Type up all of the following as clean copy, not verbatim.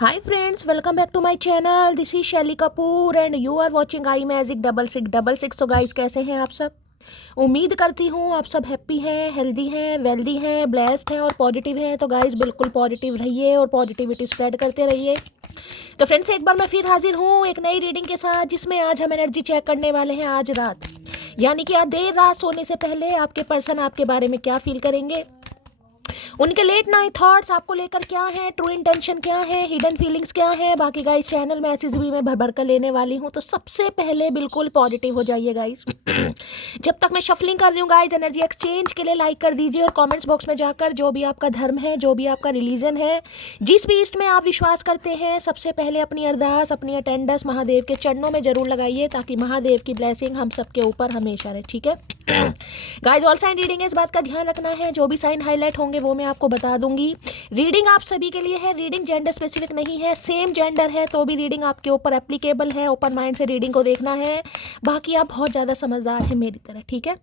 Hi friends, welcome back to my channel. This is Shelly Kapoor and you are watching I magic 6666। तो guys कैसे हैं आप सब? उम्मीद करती हूँ आप सब हैप्पी हैं, हेल्दी हैं, वेल्दी हैं, ब्लेस्ड हैं और पॉजिटिव हैं। तो गाइस बिल्कुल पॉजिटिव रहिए और पॉजिटिविटी स्प्रेड करते रहिए। तो फ्रेंड्स एक बार मैं फिर हाजिर हूँ एक नई रीडिंग के साथ, जिसमें आज हम एनर्जी चेक करने वाले हैं आज रात, यानी कि आज देर रात सोने से पहले आपके पर्सन आपके बारे में क्या फील करेंगे, उनके लेट नाइट थॉट्स आपको लेकर क्या है, ट्रू इंटेंशन क्या है, हिडन फीलिंग्स क्या है। बाकी गाइस चैनल में ऐसी भी मैं भर भर कर लेने वाली हूँ। तो सबसे पहले बिल्कुल पॉजिटिव हो जाइए गाइस। जब तक मैं शफलिंग कर रही हूँ गाइस, एनर्जी एक्सचेंज के लिए लाइक कर दीजिए और कमेंट्स बॉक्स में जाकर जो भी आपका धर्म है, जो भी आपका रिलीजन है, जिस भी ईस्ट में आप विश्वास करते हैं, सबसे पहले अपनी अरदास, अपनी अटेंडेंस महादेव के चरणों में जरूर लगाइए, ताकि महादेव की ब्लेसिंग हम सबके ऊपर हमेशा रहे। ठीक है गाइस, ऑल साइन रीडिंग है, इस बात का ध्यान रखना है। जो भी साइन हाईलाइट होंगे वो मैं आपको बता दूंगी। रीडिंग आप सभी के लिए है, रीडिंग जेंडर स्पेसिफिक नहीं है। सेम जेंडर है तो भी रीडिंग आपके ऊपर एप्लीकेबल है। ओपन माइंड से रीडिंग को देखना है। बाकी आप बहुत ज़्यादा समझदार हैं मेरी तरह। ठीक है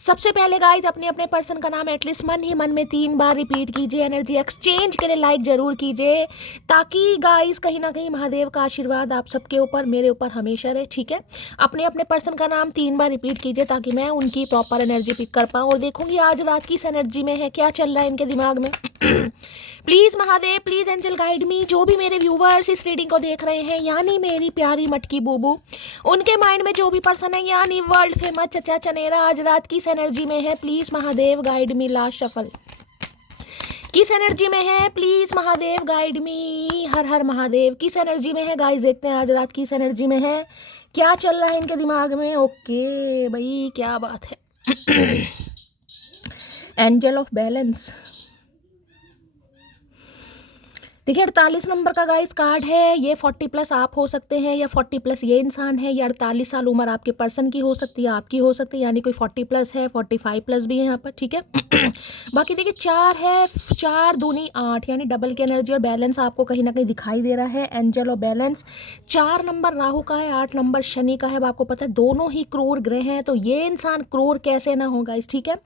सबसे पहले गाइज अपने अपने पर्सन का नाम एटलीस्ट मन ही मन में 3 बार रिपीट कीजिए। एनर्जी एक्सचेंज के लिए लाइक जरूर कीजिए, ताकि गाइज कहीं ना कहीं महादेव का आशीर्वाद आप सबके ऊपर, मेरे ऊपर हमेशा रहे। ठीक है, अपने अपने पर्सन का नाम 3 बार रिपीट कीजिए, ताकि मैं उनकी प्रॉपर एनर्जी पिक कर पाऊँ और देखूंगी आज रात की इस एनर्जी में है, क्या चल रहा है इनके दिमाग में। Please Mahadev, please angel guide me. जो भी मेरे व्यूवर्स इस रीडिंग को देख रहे हैं, यानी मेरी प्यारी मटकी बूबू, उनके माइंड में जो भी पर्सन है, यानी वर्ल्ड फेमस चचा चनेरा, आज रात किस एनर्जी में है, please Mahadev guide me. Last shuffle किस एनर्जी में है, प्लीज महादेव गाइड मी। हर हर महादेव किस एनर्जी में है गाइस, देखते हैं आज रात किस एनर्जी में है, क्या चल रहा है इनके दिमाग में। ओके भाई, क्या बात है। Angel of balance. देखिए 48 नंबर का गाइस कार्ड है। ये 40 प्लस आप हो सकते हैं, या 40 प्लस ये इंसान है, या 48 साल उम्र आपके पर्सन की हो सकती है, आपकी हो सकती है, यानी कोई 40 प्लस है, 45 प्लस भी है यहाँ पर। ठीक है बाकी देखिए 4 है, 4 दूनी 8, यानी डबल की एनर्जी और बैलेंस आपको कहीं ना कहीं दिखाई दे रहा है। एंजल और बैलेंस 4 नंबर राहु का है, 8 नंबर शनि का है। अब आपको पता है दोनों ही क्रूर ग्रह हैं, तो ये इंसान क्रूर कैसे ना होगा इस। ठीक है,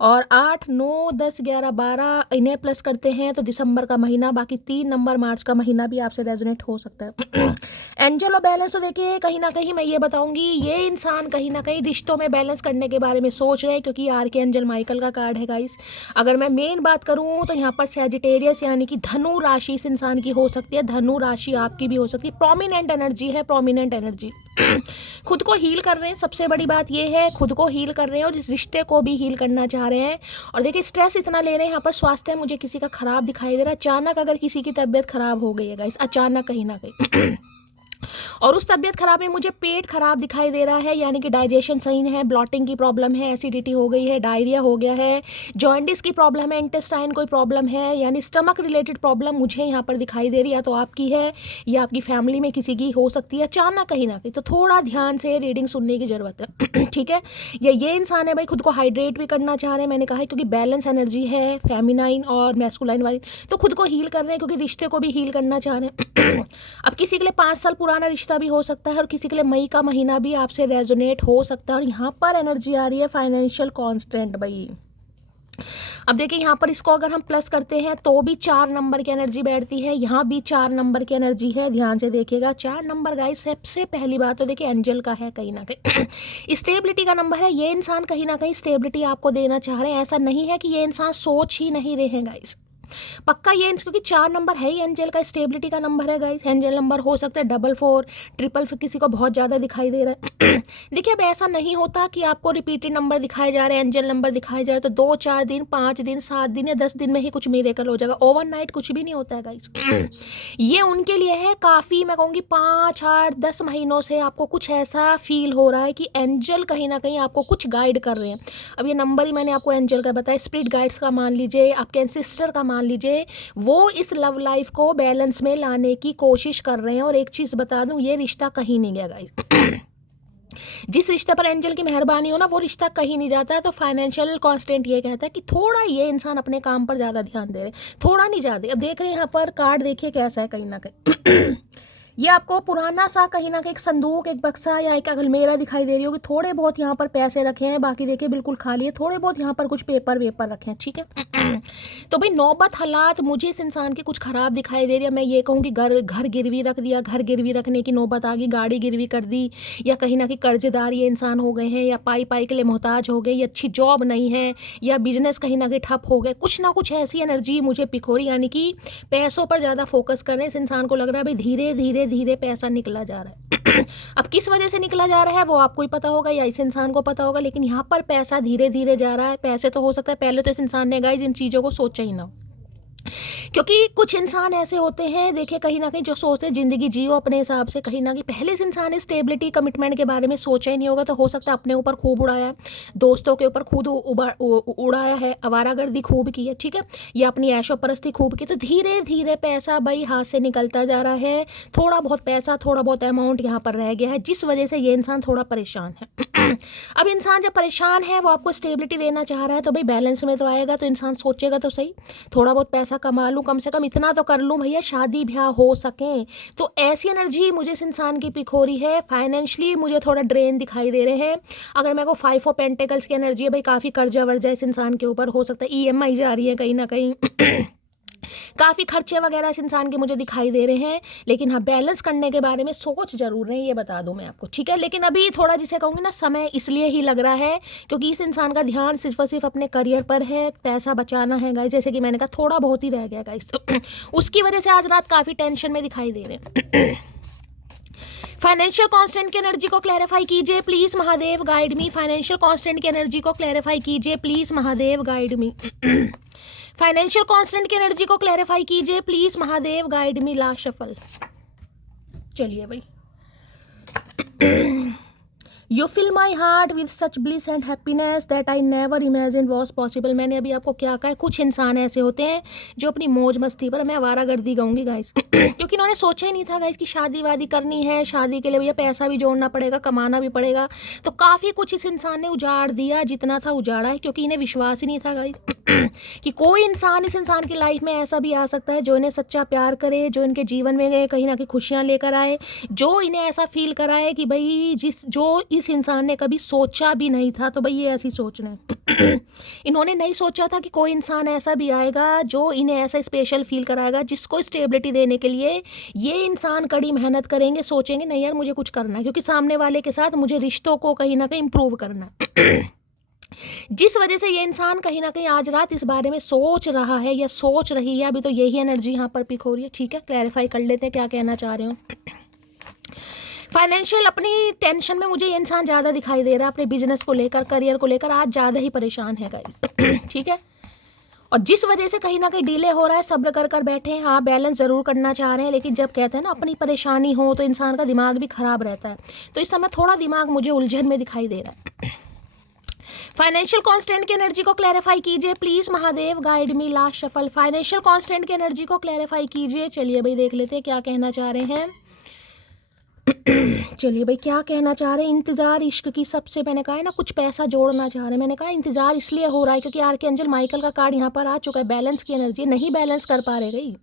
और 8 9 10 11 12 इन्हें प्लस करते हैं तो दिसंबर का महीना, बाकी 3 नंबर मार्च का महीना भी आपसे रेजोनेट हो सकता है। एंजल और बैलेंस तो देखिए कहीं ना कहीं मैं ये बताऊंगी, ये इंसान कहीं ना कहीं रिश्तों में बैलेंस करने के बारे में सोच रहे हैं, क्योंकि आर के एंजल माइकल का कार्ड है गाइस। अगर मैं मेन बात करूं तो यहाँ पर सैजिटेरियस यानी कि धनु राशि इस इंसान की हो सकती है, धनु राशि आपकी भी हो सकती है। प्रोमिनेंट एनर्जी है, प्रोमिनेंट एनर्जी। खुद को हील कर रहे हैं, सबसे बड़ी बात ये है, खुद को हील कर रहे हैं और इस रिश्ते को भी हील करना चाह रहे हैं। और देखिए स्ट्रेस इतना ले रहे हैं यहाँ पर। स्वास्थ्य मुझे किसी का खराब दिखाई दे रहा है, अचानक अगर किसी की तबीयत खराब हो गई है गाइस, अचानक कहीं ना कहीं और उस तबीयत खराब में मुझे पेट खराब दिखाई दे रहा है, यानी कि डाइजेशन सही नहीं है, ब्लॉटिंग की प्रॉब्लम है, एसिडिटी हो गई है, डायरिया हो गया है, जॉइंटिस की प्रॉब्लम है, इंटेस्टाइन कोई प्रॉब्लम है, यानी स्टमक रिलेटेड प्रॉब्लम मुझे यहाँ पर दिखाई दे रही है। तो आपकी है या आपकी फैमिली में किसी की हो सकती है अचानक कहीं ना कहीं, तो थोड़ा ध्यान से रीडिंग सुनने की जरूरत है। ठीक है, ये इंसान है भाई, खुद को हाइड्रेट भी करना चाह रहे हैं, मैंने कहा है, क्योंकि बैलेंस एनर्जी है फेमिनाइन और मैस्कुलाइन वाली, तो खुद को हील कर रहे हैं, क्योंकि रिश्ते को भी हील करना चाह रहे हैं। अब किसी के लिए 5 साल पुराना रिश्ता भी हो सकता है, और किसी के लिए मई का महीना भी आपसे रेजोनेट हो सकता है। और यहाँ पर एनर्जी आ रही है फाइनेंशियल कॉन्स्टेंट भाई। अब देखिए यहाँ पर इसको अगर हम प्लस करते हैं तो भी 4 नंबर की एनर्जी बैठती है, यहाँ भी 4 नंबर की एनर्जी है। ध्यान से देखिएगा 4 नंबर गाइस, सबसे पहली बात तो देखिए एंजल का है कहीं ना कहीं। स्टेबिलिटी का नंबर है, ये इंसान कहीं ना कहीं स्टेबिलिटी आपको देना चाह रहे हैं। ऐसा नहीं है कि ये इंसान सोच ही नहीं रहे हैं गाइस, पक्का ये, क्योंकि 4 नंबर है ही एंजल का, स्टेबिलिटी का नंबर है गाइस। एंजल नंबर हो सकता है 44 4 किसी को बहुत ज़्यादा दिखाई दे रहा है। देखिए अब ऐसा नहीं होता कि आपको रिपीटेड नंबर दिखाए जा रहे हैं, एंजल नंबर दिखाए जा रहे हैं तो 2 4 दिन 5 दिन 7 दिन या 10 दिन में ही कुछ मिरेकल हो जाएगा। ओवरनाइट कुछ भी नहीं होता है गाइस। ये उनके लिए है काफ़ी, मैं कहूँगी 5 8 10 महीनों से आपको कुछ ऐसा फील हो रहा है कि एंजल कहीं ना कहीं आपको कुछ गाइड कर रहे हैं। अब ये नंबर ही मैंने आपको एंजल का बताया, स्पिरिट गाइड्स का मान लीजिए, आपके एंसेस्टर का मान लीजिए, वो इस लव लाइफ को बैलेंस में लाने की कोशिश कर रहे हैं। और एक चीज बता दूं, ये रिश्ता कहीं नहीं गया गाइस। जिस रिश्ते पर एंजल की मेहरबानी हो ना, वो रिश्ता कहीं नहीं जाता है। तो फाइनेंशियल कांस्टेंट ये कहता है कि थोड़ा ये इंसान अपने काम पर ज्यादा ध्यान दे रहे हैं, थोड़ा नहीं ज्यादा। अब देख रहे हैं यहाँ पर कार्ड देखिए कैसा है कहीं ना कहीं। ये आपको पुराना सा कहीं ना कहीं एक संदूक, एक बक्सा या एक अलमीरा दिखाई दे रही होगी। थोड़े बहुत यहाँ पर पैसे रखे हैं, बाकी देखिए बिल्कुल खाली है। थोड़े बहुत यहाँ पर कुछ पेपर वेपर रखे हैं, ठीक है। तो भाई नौबत हालात मुझे इस इंसान की कुछ ख़राब दिखाई दे रही है। मैं ये कहूँ कि घर गिरवी रख दिया, घर गिरवी रखने की नौबत आ गई, गाड़ी गिरवी कर दी, या कहीं ना कहीं कर्जदार ये इंसान हो गए हैं, या पाई पाई के लिए मोहताज हो गए, या अच्छी जॉब नहीं है, या बिजनेस कहीं ना कहीं ठप हो गए। कुछ ना कुछ ऐसी एनर्जी मुझे पिक हो रही, यानी कि पैसों पर ज़्यादा फोकस कर रहे हैं। इस इंसान को लग रहा है भाई धीरे धीरे धीरे पैसा निकला जा रहा है। अब किस वजह से निकला जा रहा है वो आपको ही पता होगा या इस इंसान को पता होगा, लेकिन यहाँ पर पैसा धीरे धीरे जा रहा है। पैसे तो हो सकता है पहले तो इस इंसान ने गाइस इन चीज़ों को सोचा ही ना, क्योंकि कुछ इंसान ऐसे होते हैं देखिए कहीं ना कहीं जो सोचते हैं ज़िंदगी जियो अपने हिसाब से। कहीं ना कहीं पहले इस इंसान ने स्टेबिलिटी कमिटमेंट के बारे में सोचा ही नहीं होगा, तो हो सकता है अपने ऊपर खूब उड़ाया है, दोस्तों के ऊपर खुद उड़ाया है, आवारागर्दी खूब की है, ठीक है, या अपनी ऐशो परस्ती खूब की। तो धीरे धीरे पैसा भाई हाथ से निकलता जा रहा है। थोड़ा बहुत पैसा, थोड़ा बहुत अमाउंट यहाँ पर रह गया है, जिस वजह से ये इंसान थोड़ा परेशान है। अब इंसान जब परेशान है, वो आपको स्टेबिलिटी देना चाह रहा है, तो भाई बैलेंस में तो आएगा। तो इंसान सोचेगा तो सही, थोड़ा बहुत पैसा कमा लूँ, कम से कम इतना तो कर लूँ भैया, शादी ब्याह हो सकें। तो ऐसी एनर्जी मुझे इस इंसान की पिक हो रही है। फाइनेंशियली मुझे थोड़ा ड्रेन दिखाई दे रहे हैं। अगर मेरे को 5 ऑफ पेंटिकल्स की एनर्जी है, भाई काफ़ी कर्जा वर्जा इस इंसान के ऊपर हो सकता है, EMI जा रही है कहीं ना कहीं। काफ़ी खर्चे वगैरह इस इंसान के मुझे दिखाई दे रहे हैं। लेकिन हाँ, बैलेंस करने के बारे में सोच जरूर रहे हैं, ये बता दूं मैं आपको, ठीक है। लेकिन अभी थोड़ा जिसे कहूँगी ना, समय इसलिए ही लग रहा है क्योंकि इस इंसान का ध्यान सिर्फ और सिर्फ अपने करियर पर है, पैसा बचाना है गाइस। जैसे कि मैंने कहा थोड़ा बहुत ही रह गया गाइस, तो उसकी वजह से आज रात काफ़ी टेंशन में दिखाई दे रहे हैं। फाइनेंशियल कांस्टेंट की एनर्जी को क्लैरिफाई कीजिए please Mahadev, guide me. Financial constant की एनर्जी को क्लैरिफाई कीजिए please Mahadev, guide me. Financial constant की एनर्जी को क्लैरिफाई कीजिए please Mahadev, guide me. Last shuffle. चलिए भाई। You fill my heart with such bliss and happiness that I never imagine was possible. मैंने अभी आपको क्या कहा है, कुछ इंसान ऐसे होते हैं जो अपनी मौज मस्ती पर, मैं आवारागर्दी गाऊंगी गाइस, क्योंकि इन्होंने सोचा ही नहीं था गाइस कि शादी वादी करनी है, शादी के लिए भैया पैसा भी जोड़ना पड़ेगा, कमाना भी पड़ेगा। तो काफ़ी कुछ इस इंसान ने उजाड़ दिया, जितना था उजाड़ा है, क्योंकि इन्हें विश्वास ही नहीं था गाइस कि कोई इंसान इस इंसान की लाइफ में ऐसा भी आ सकता है जो इन्हें सच्चा प्यार करे, जो इनके जीवन में कहीं ना कहीं खुशियाँ लेकर आए, जो इन्हें ऐसा फील कराए कि भाई जो इस इंसान ने कभी सोचा भी नहीं था। तो भाई ये ऐसी सोच रहे हैं। इन्होंने नहीं सोचा था कि कोई इंसान ऐसा भी आएगा जो इन्हें ऐसा स्पेशल फील कराएगा, जिसको स्टेबिलिटी देने के लिए ये इंसान कड़ी मेहनत करेंगे, सोचेंगे नहीं यार मुझे कुछ करना है, क्योंकि सामने वाले के साथ मुझे रिश्तों को कहीं ना कहीं इम्प्रूव करना है। जिस वजह से ये इंसान कहीं ना कहीं आज रात इस बारे में सोच रहा है या सोच रही है। अभी तो यही एनर्जी यहाँ पर पिक हो रही है, ठीक है। क्लैरिफाई कर लेते हैं क्या कहना चाह रहे हो। फाइनेंशियल अपनी टेंशन में मुझे ये इंसान ज़्यादा दिखाई दे रहा है, अपने बिजनेस को लेकर, करियर को लेकर आज ज़्यादा ही परेशान है गाइस, ठीक है। और जिस वजह से कहीं ना कहीं डिले हो रहा है, सब्र कर कर बैठे हैं। हाँ, बैलेंस ज़रूर करना चाह रहे हैं, लेकिन जब कहते हैं ना अपनी परेशानी हो तो इंसान का दिमाग भी ख़राब रहता है। तो इस समय थोड़ा दिमाग मुझे उलझन में दिखाई दे रहा है। फाइनेंशियल कांस्टेंट की एनर्जी को क्लैरिफाई कीजिए please Mahadev, guide me. Last shuffle. Financial constant की एनर्जी को क्लैरिफाई कीजिए। चलिए भाई देख लेते हैं क्या कहना चाह रहे हैं। चलिए भाई क्या कहना चाह रहे हैं। इंतजार इश्क की, सबसे मैंने कहा है ना कुछ पैसा जोड़ना चाह रहे हैं। मैंने कहा इंतजार इसलिए हो रहा है क्योंकि आर्कएंजल माइकल का कार्ड यहाँ पर आ चुका है। बैलेंस की एनर्जी नहीं बैलेंस कर पा रहे गई।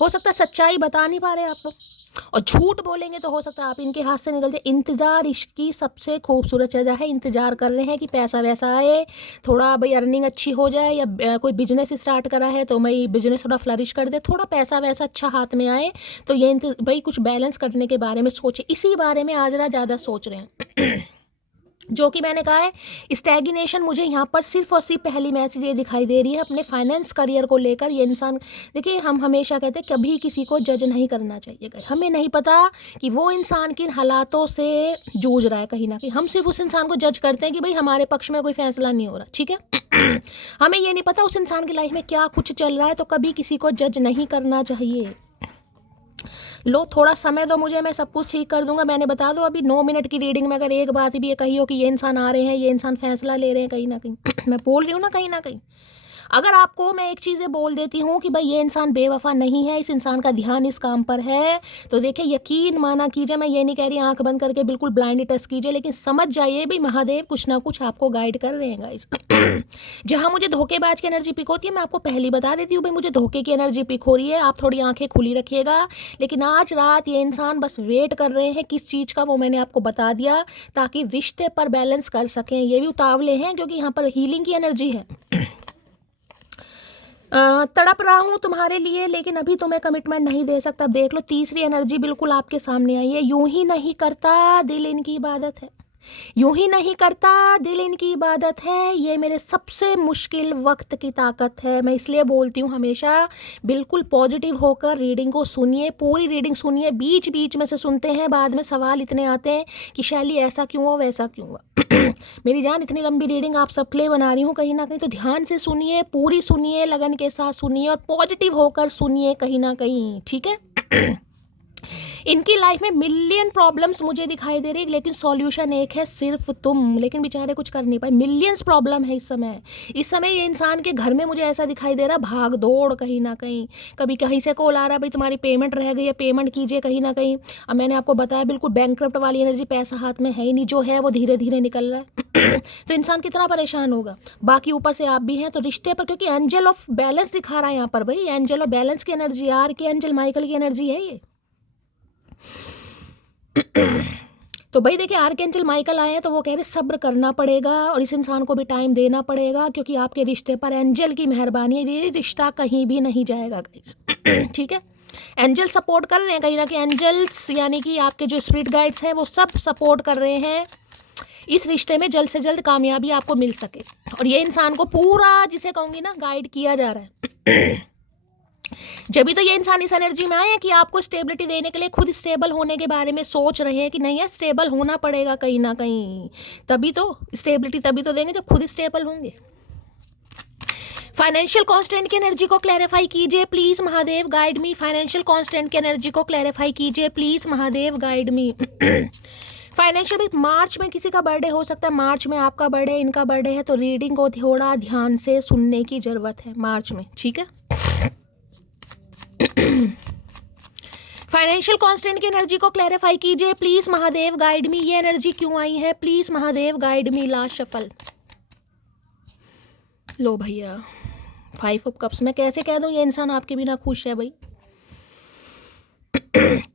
हो सकता है सच्चाई बता नहीं पा रहे आपको, और झूठ बोलेंगे तो हो सकता है आप इनके हाथ से निकल जाए। इंतजार इश्क की सबसे खूबसूरत चीज़ है। इंतजार कर रहे हैं कि पैसा वैसा आए, थोड़ा भाई अर्निंग अच्छी हो जाए, या कोई बिजनेस स्टार्ट करा है तो भाई बिजनेस थोड़ा फ्लरिश कर दे, थोड़ा पैसा वैसा अच्छा हाथ में आए। तो ये भाई कुछ बैलेंस करने के बारे में सोचे, इसी बारे में आज रात ज़्यादा सोच रहे हैं। जो कि मैंने कहा है स्टैग्नेशन मुझे यहाँ पर सिर्फ और सिर्फ पहली मैसेज ये दिखाई दे रही है अपने फाइनेंस करियर को लेकर। ये इंसान, देखिए हम हमेशा कहते हैं कभी किसी को जज नहीं करना चाहिए। हमें नहीं पता कि वो इंसान किन हालातों से जूझ रहा है, कहीं ना कहीं हम सिर्फ उस इंसान को जज करते हैं कि भाई हमारे पक्ष में कोई फैसला नहीं हो रहा, ठीक है। हमें ये नहीं पता उस इंसान की लाइफ में क्या कुछ चल रहा है। तो कभी किसी को जज नहीं करना चाहिए। लो थोड़ा समय दो मुझे, मैं सब कुछ ठीक कर दूंगा। मैंने बता दो अभी 9 मिनट की रीडिंग में अगर एक बात भी ये कही हो कि ये इंसान आ रहे हैं, ये इंसान फैसला ले रहे हैं, कहीं ना कहीं मैं बोल रही हूँ ना, कहीं ना कहीं अगर आपको मैं एक चीज़ें बोल देती हूँ कि भाई ये इंसान बेवफा नहीं है, इस इंसान का ध्यान इस काम पर है, तो देखिए यकीन माना कीजिए, मैं ये नहीं कह रही आंख बंद करके बिल्कुल ब्लाइंड टेस्ट कीजिए, लेकिन समझ जाइए भी महादेव कुछ ना कुछ आपको गाइड कर रहे हैं गाइस। जहाँ मुझे धोखेबाज की एनर्जी पिक होती है, मैं आपको पहले बता देती हूँ भाई मुझे धोखे की एनर्जी पिक हो रही है, आप थोड़ी आंखें खुली रखिएगा। लेकिन आज रात ये इंसान बस वेट कर रहे हैं किस चीज़ का, वो मैंने आपको बता दिया, ताकि रिश्ते पर बैलेंस कर सकें। ये भी उतावले हैं क्योंकि यहाँ पर हीलिंग की एनर्जी है। तड़प रहा हूँ तुम्हारे लिए, लेकिन अभी तुम्हें कमिटमेंट नहीं दे सकता। अब देख लो, तीसरी एनर्जी बिल्कुल आपके सामने आई है। यूं ही नहीं करता दिल इनकी इबादत है, यूं ही नहीं करता दिल इनकी इबादत है, ये मेरे सबसे मुश्किल वक्त की ताकत है। मैं इसलिए बोलती हूँ हमेशा बिल्कुल पॉजिटिव होकर रीडिंग को सुनिए, पूरी रीडिंग सुनिए। बीच बीच में से सुनते हैं, बाद में सवाल इतने आते हैं कि शैली ऐसा क्यों हुआ, वैसा क्यों हुआ। मेरी जान, इतनी लंबी रीडिंग आप सबके लिए बना रही हूँ कहीं ना कहीं, तो ध्यान से सुनिए, पूरी सुनिए, लगन के साथ सुनिए और पॉजिटिव होकर सुनिए कहीं ना कहीं, ठीक है। इनकी लाइफ में मिलियन प्रॉब्लम्स मुझे दिखाई दे रही है, लेकिन सॉल्यूशन एक है, सिर्फ तुम। लेकिन बेचारे कुछ कर नहीं पाए, मिलियंस प्रॉब्लम है इस समय ये इंसान के घर में मुझे ऐसा दिखाई दे रहा, भाग दौड़ कहीं ना कहीं। कभी कहीं से कॉल आ रहा, भाई तुम्हारी पेमेंट रह गई है, पेमेंट कीजिए कहीं ना कहीं। अब मैंने आपको बताया बिल्कुल बैंकक्रप्ट वाली एनर्जी, पैसा हाथ में है ही नहीं, जो है वो धीरे धीरे निकल रहा है। तो इंसान कितना परेशान होगा, बाकी ऊपर से आप भी हैं। तो रिश्ते पर, क्योंकि एंजल ऑफ बैलेंस दिखा रहा है यहाँ पर, भाई एंजल ऑफ बैलेंस की एनर्जी, आर के एंजल माइकल की एनर्जी है ये। तो भाई देखिए, आर्कएंजल माइकल आए हैं तो वो कह रहे सब्र करना पड़ेगा और इस इंसान को भी टाइम देना पड़ेगा, क्योंकि आपके रिश्ते पर एंजल की मेहरबानी है, ये रिश्ता कहीं भी नहीं जाएगा गाइस। ठीक है, एंजल सपोर्ट कर रहे हैं कहीं ना कहीं, एंजल्स यानी कि आपके जो स्पिरिट गाइड्स हैं वो सब सपोर्ट कर रहे हैं इस रिश्ते में जल्द से जल्द कामयाबी आपको मिल सके। और ये इंसान को पूरा, जिसे कहूँगी ना, गाइड किया जा रहा है। जब भी तो ये इंसान इस एनर्जी में आए हैं कि आपको स्टेबिलिटी देने के लिए, खुद स्टेबल होने के बारे में सोच रहे हैं कि नहीं यार स्टेबल होना पड़ेगा कहीं ना कहीं, तभी तो स्टेबिलिटी तभी तो देंगे जब खुद स्टेबल होंगे। फाइनेंशियल कांस्टेंट की एनर्जी को क्लैरिफाई कीजिए please Mahadev, guide me. Financial constant की एनर्जी को क्लैरिफाई कीजिए please Mahadev, guide me. Financial भी, मार्च में किसी का बर्थडे हो सकता है, मार्च में आपका बर्थडे, इनका बर्थडे है, तो रीडिंग को थोड़ा ध्यान से सुनने की जरूरत है मार्च में, ठीक है। फाइनेंशियल कांस्टेंट की एनर्जी को क्लैरिफाई कीजिए प्लीज महादेव, गाइड मी। ये एनर्जी क्यों आई है please Mahadev, guide me. Last shuffle लो भैया, 5 ऑफ कप्स। मैं कैसे कह दूं ये इंसान आपके बिना खुश है भाई।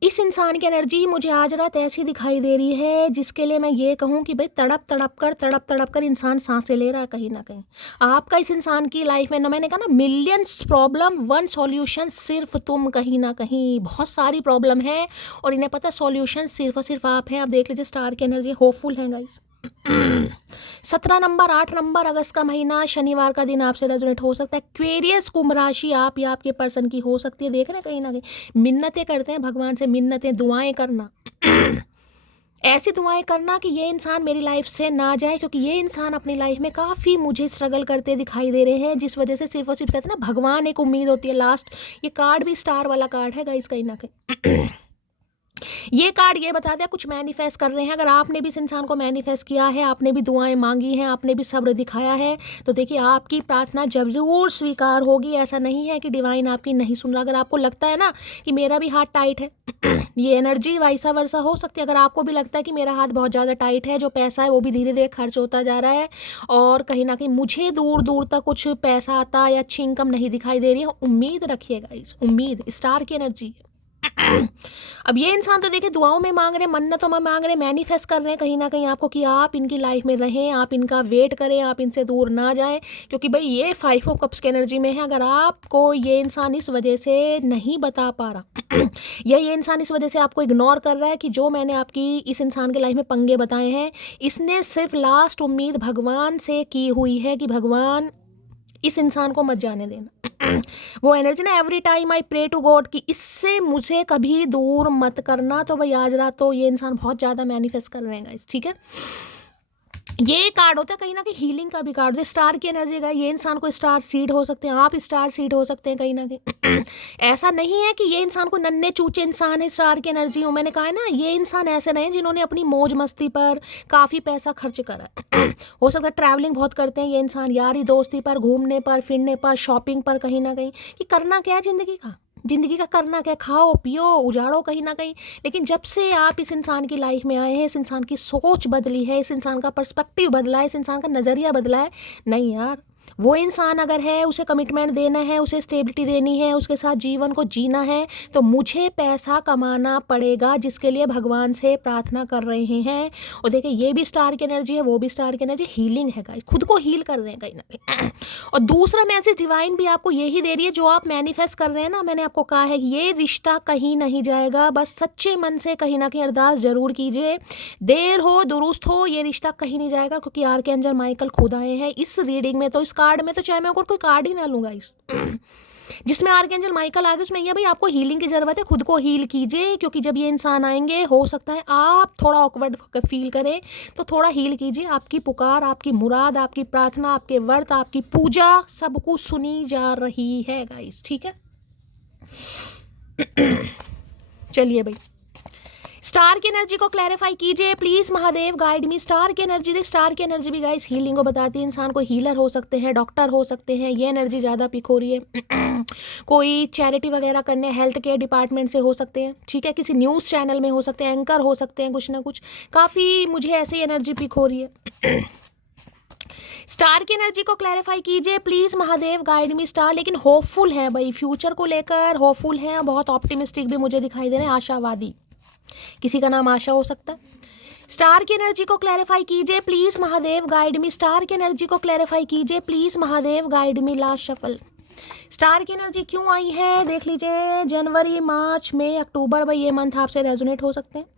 इस इंसान की एनर्जी मुझे आज रात ऐसी दिखाई दे रही है जिसके लिए मैं ये कहूँ कि भाई तड़प तड़प कर इंसान सांसें ले रहा है कहीं ना कहीं। आपका इस इंसान की लाइफ में ना, मैंने कहा ना, मिलियंस प्रॉब्लम वन सॉल्यूशन, सिर्फ तुम। कहीं ना कहीं बहुत सारी प्रॉब्लम है और इन्हें पता है सॉल्यूशन सिर्फ और सिर्फ आप हैं। आप देख लीजिए स्टार की एनर्जी, होपफुल है गाइस। 17 नंबर, 8 नंबर, अगस्त का महीना, शनिवार का दिन आपसे रेजोनेट हो सकता है। एक्वेरियस कुंभ राशि आप या आपके पर्सन की हो सकती है। देख रहे हैं कहीं ना कहीं मिन्नतें करते हैं भगवान से, मिन्नतें, दुआएं करना। ऐसी दुआएं करना कि ये इंसान मेरी लाइफ से ना जाए, क्योंकि ये इंसान अपनी लाइफ में काफ़ी मुझे स्ट्रगल करते दिखाई दे रहे हैं, जिस वजह से सिर्फ और सिर्फ कहते हैं ना भगवान एक उम्मीद होती है लास्ट। ये कार्ड भी स्टार वाला कार्ड है गाइस कहीं ना कहीं। ये कार्ड ये बताते हैं कुछ मैनिफेस्ट कर रहे हैं। अगर आपने भी इस इंसान को मैनिफेस्ट किया है, आपने भी दुआएं मांगी हैं, आपने भी सब्र दिखाया है, तो देखिए आपकी प्रार्थना जरूर स्वीकार होगी। ऐसा नहीं है कि डिवाइन आपकी नहीं सुन रहा। अगर आपको लगता है ना कि मेरा भी हाथ टाइट है, ये एनर्जी वाइसा वर्सा हो सकती है। अगर आपको भी लगता है कि मेरा हाथ बहुत ज़्यादा टाइट है, जो पैसा है वो भी धीरे धीरे खर्च होता जा रहा है और कहीं ना कहीं मुझे दूर दूर तक कुछ पैसा आता या अच्छी इनकम नहीं दिखाई दे रही है, उम्मीद रखिएगा। इस उम्मीद स्टार की एनर्जी है। अब ये इंसान तो देखिए दुआओं में मांग रहे, मन्नतों में मांग रहे, मैनिफेस्ट कर रहे हैं कहीं ना कहीं आपको कि आप इनकी लाइफ में रहें, आप इनका वेट करें, आप इनसे दूर ना जाएं, क्योंकि भाई ये 5 ऑफ कप्स की एनर्जी में है। अगर आपको ये इंसान इस वजह से नहीं बता पा रहा या ये इंसान इस वजह से आपको इग्नोर कर रहा है कि जो मैंने आपकी इस इंसान के लाइफ में पंगे बताए हैं, इसने सिर्फ लास्ट उम्मीद भगवान से की हुई है कि भगवान इस इंसान को मत जाने देना। वो एनर्जी ना, every time I pray to God कि इससे मुझे कभी दूर मत करना। तो भाई आज रात तो ये इंसान बहुत ज़्यादा मैनिफेस्ट कर रहे हैं गाइस, ठीक है। ये कार्ड होता है कहीं ना कहीं हीलिंग का भी कार्ड, स्टार की एनर्जी का। ये इंसान को स्टार सीड हो सकते हैं, आप स्टार सीड हो सकते हैं कहीं ना कहीं। ऐसा नहीं है कि ये इंसान को नन्हे चूचे इंसान है, स्टार की एनर्जी हो। मैंने कहा है ना, ये इंसान ऐसे नहीं जिन्होंने अपनी मौज मस्ती पर काफ़ी पैसा खर्च करा है। हो सकता है ट्रैवलिंग बहुत करते हैं ये इंसान, यारी दोस्ती पर, घूमने पर, फिरने पर, शॉपिंग पर, कहीं ना कहीं कि करना क्या है ज़िंदगी का करना क्या, खाओ पियो उजाड़ो कहीं ना कहीं। लेकिन जब से आप इस इंसान की लाइफ में आए हैं, इस इंसान की सोच बदली है, इस इंसान का पर्सपेक्टिव बदला है, इस इंसान का नज़रिया बदला है। नहीं यार, वो इंसान अगर है, उसे कमिटमेंट देना है, उसे स्टेबिलिटी देनी है, उसके साथ जीवन को जीना है, तो मुझे पैसा कमाना पड़ेगा, जिसके लिए भगवान से प्रार्थना कर रहे हैं। और देखिए, ये भी स्टार की एनर्जी है, वो भी स्टार की एनर्जी, हीलिंग है गाइस, खुद को हील कर रहे हैं कहीं ना कहीं। और दूसरा मैसेज डिवाइन भी आपको यही दे रही है, जो आप मैनिफेस्ट कर रहे हैं ना, मैंने आपको कहा है ये रिश्ता कहीं नहीं जाएगा, बस सच्चे मन से कहीं ना कहीं अरदास जरूर कीजिए। देर हो दुरुस्त हो, ये रिश्ता कहीं नहीं जाएगा, क्योंकि आर्कएंजल माइकल खुद आए हैं इस रीडिंग में। तो इस कार्ड में तो चाहे मैं और कोई कार्ड ही ना लूँगा इस जिसमें आर्कएंजल माइकल आ गए, उसमें ये भाई आपको हीलिंग की ज़रूरत है, खुद को हील कीजिए। क्योंकि जब ये इंसान आएंगे, हो सकता है आप थोड़ा ऑकवर्ड फील करें, तो थोड़ा हील कीजिए। आपकी पुकार, आपकी मुराद, आपकी प्रार्थना, आपके व्रत, आपकी पूजा, सब कुछ सुनी जा रही है गाइस, ठीक है। चलिए भाई, स्टार की एनर्जी को क्लैरिफाई कीजिए please Mahadev, guide me. Star की एनर्जी, स्टार की एनर्जी भी गाइस हीलिंग को बताती है। इंसान को हीलर हो सकते हैं, डॉक्टर हो सकते हैं, ये एनर्जी ज़्यादा पिक हो रही है। कोई चैरिटी वगैरह करने, हेल्थ केयर डिपार्टमेंट से हो सकते हैं, ठीक है, किसी न्यूज़ चैनल में हो सकते हैं, एंकर हो सकते हैं, कुछ ना कुछ। काफ़ी मुझे ऐसी एनर्जी पिक हो रही है। स्टार की एनर्जी को क्लैरिफाई कीजिए please Mahadev, guide me star. लेकिन होपफुल है भाई, फ्यूचर को लेकर होपफुल है, बहुत ऑप्टिमिस्टिक भी मुझे दिखाई दे रहे हैं, आशावादी। किसी का नाम आशा हो सकता है। स्टार की एनर्जी को क्लैरिफाई कीजिए please Mahadev, guide me. Star की एनर्जी को क्लैरिफाई कीजिए please Mahadev, guide me. Last shuffle. Star की एनर्जी क्यों आई है देख लीजिए। जनवरी, मार्च, मई, अक्टूबर, भाई ये मंथ आपसे रेजोनेट हो सकते हैं।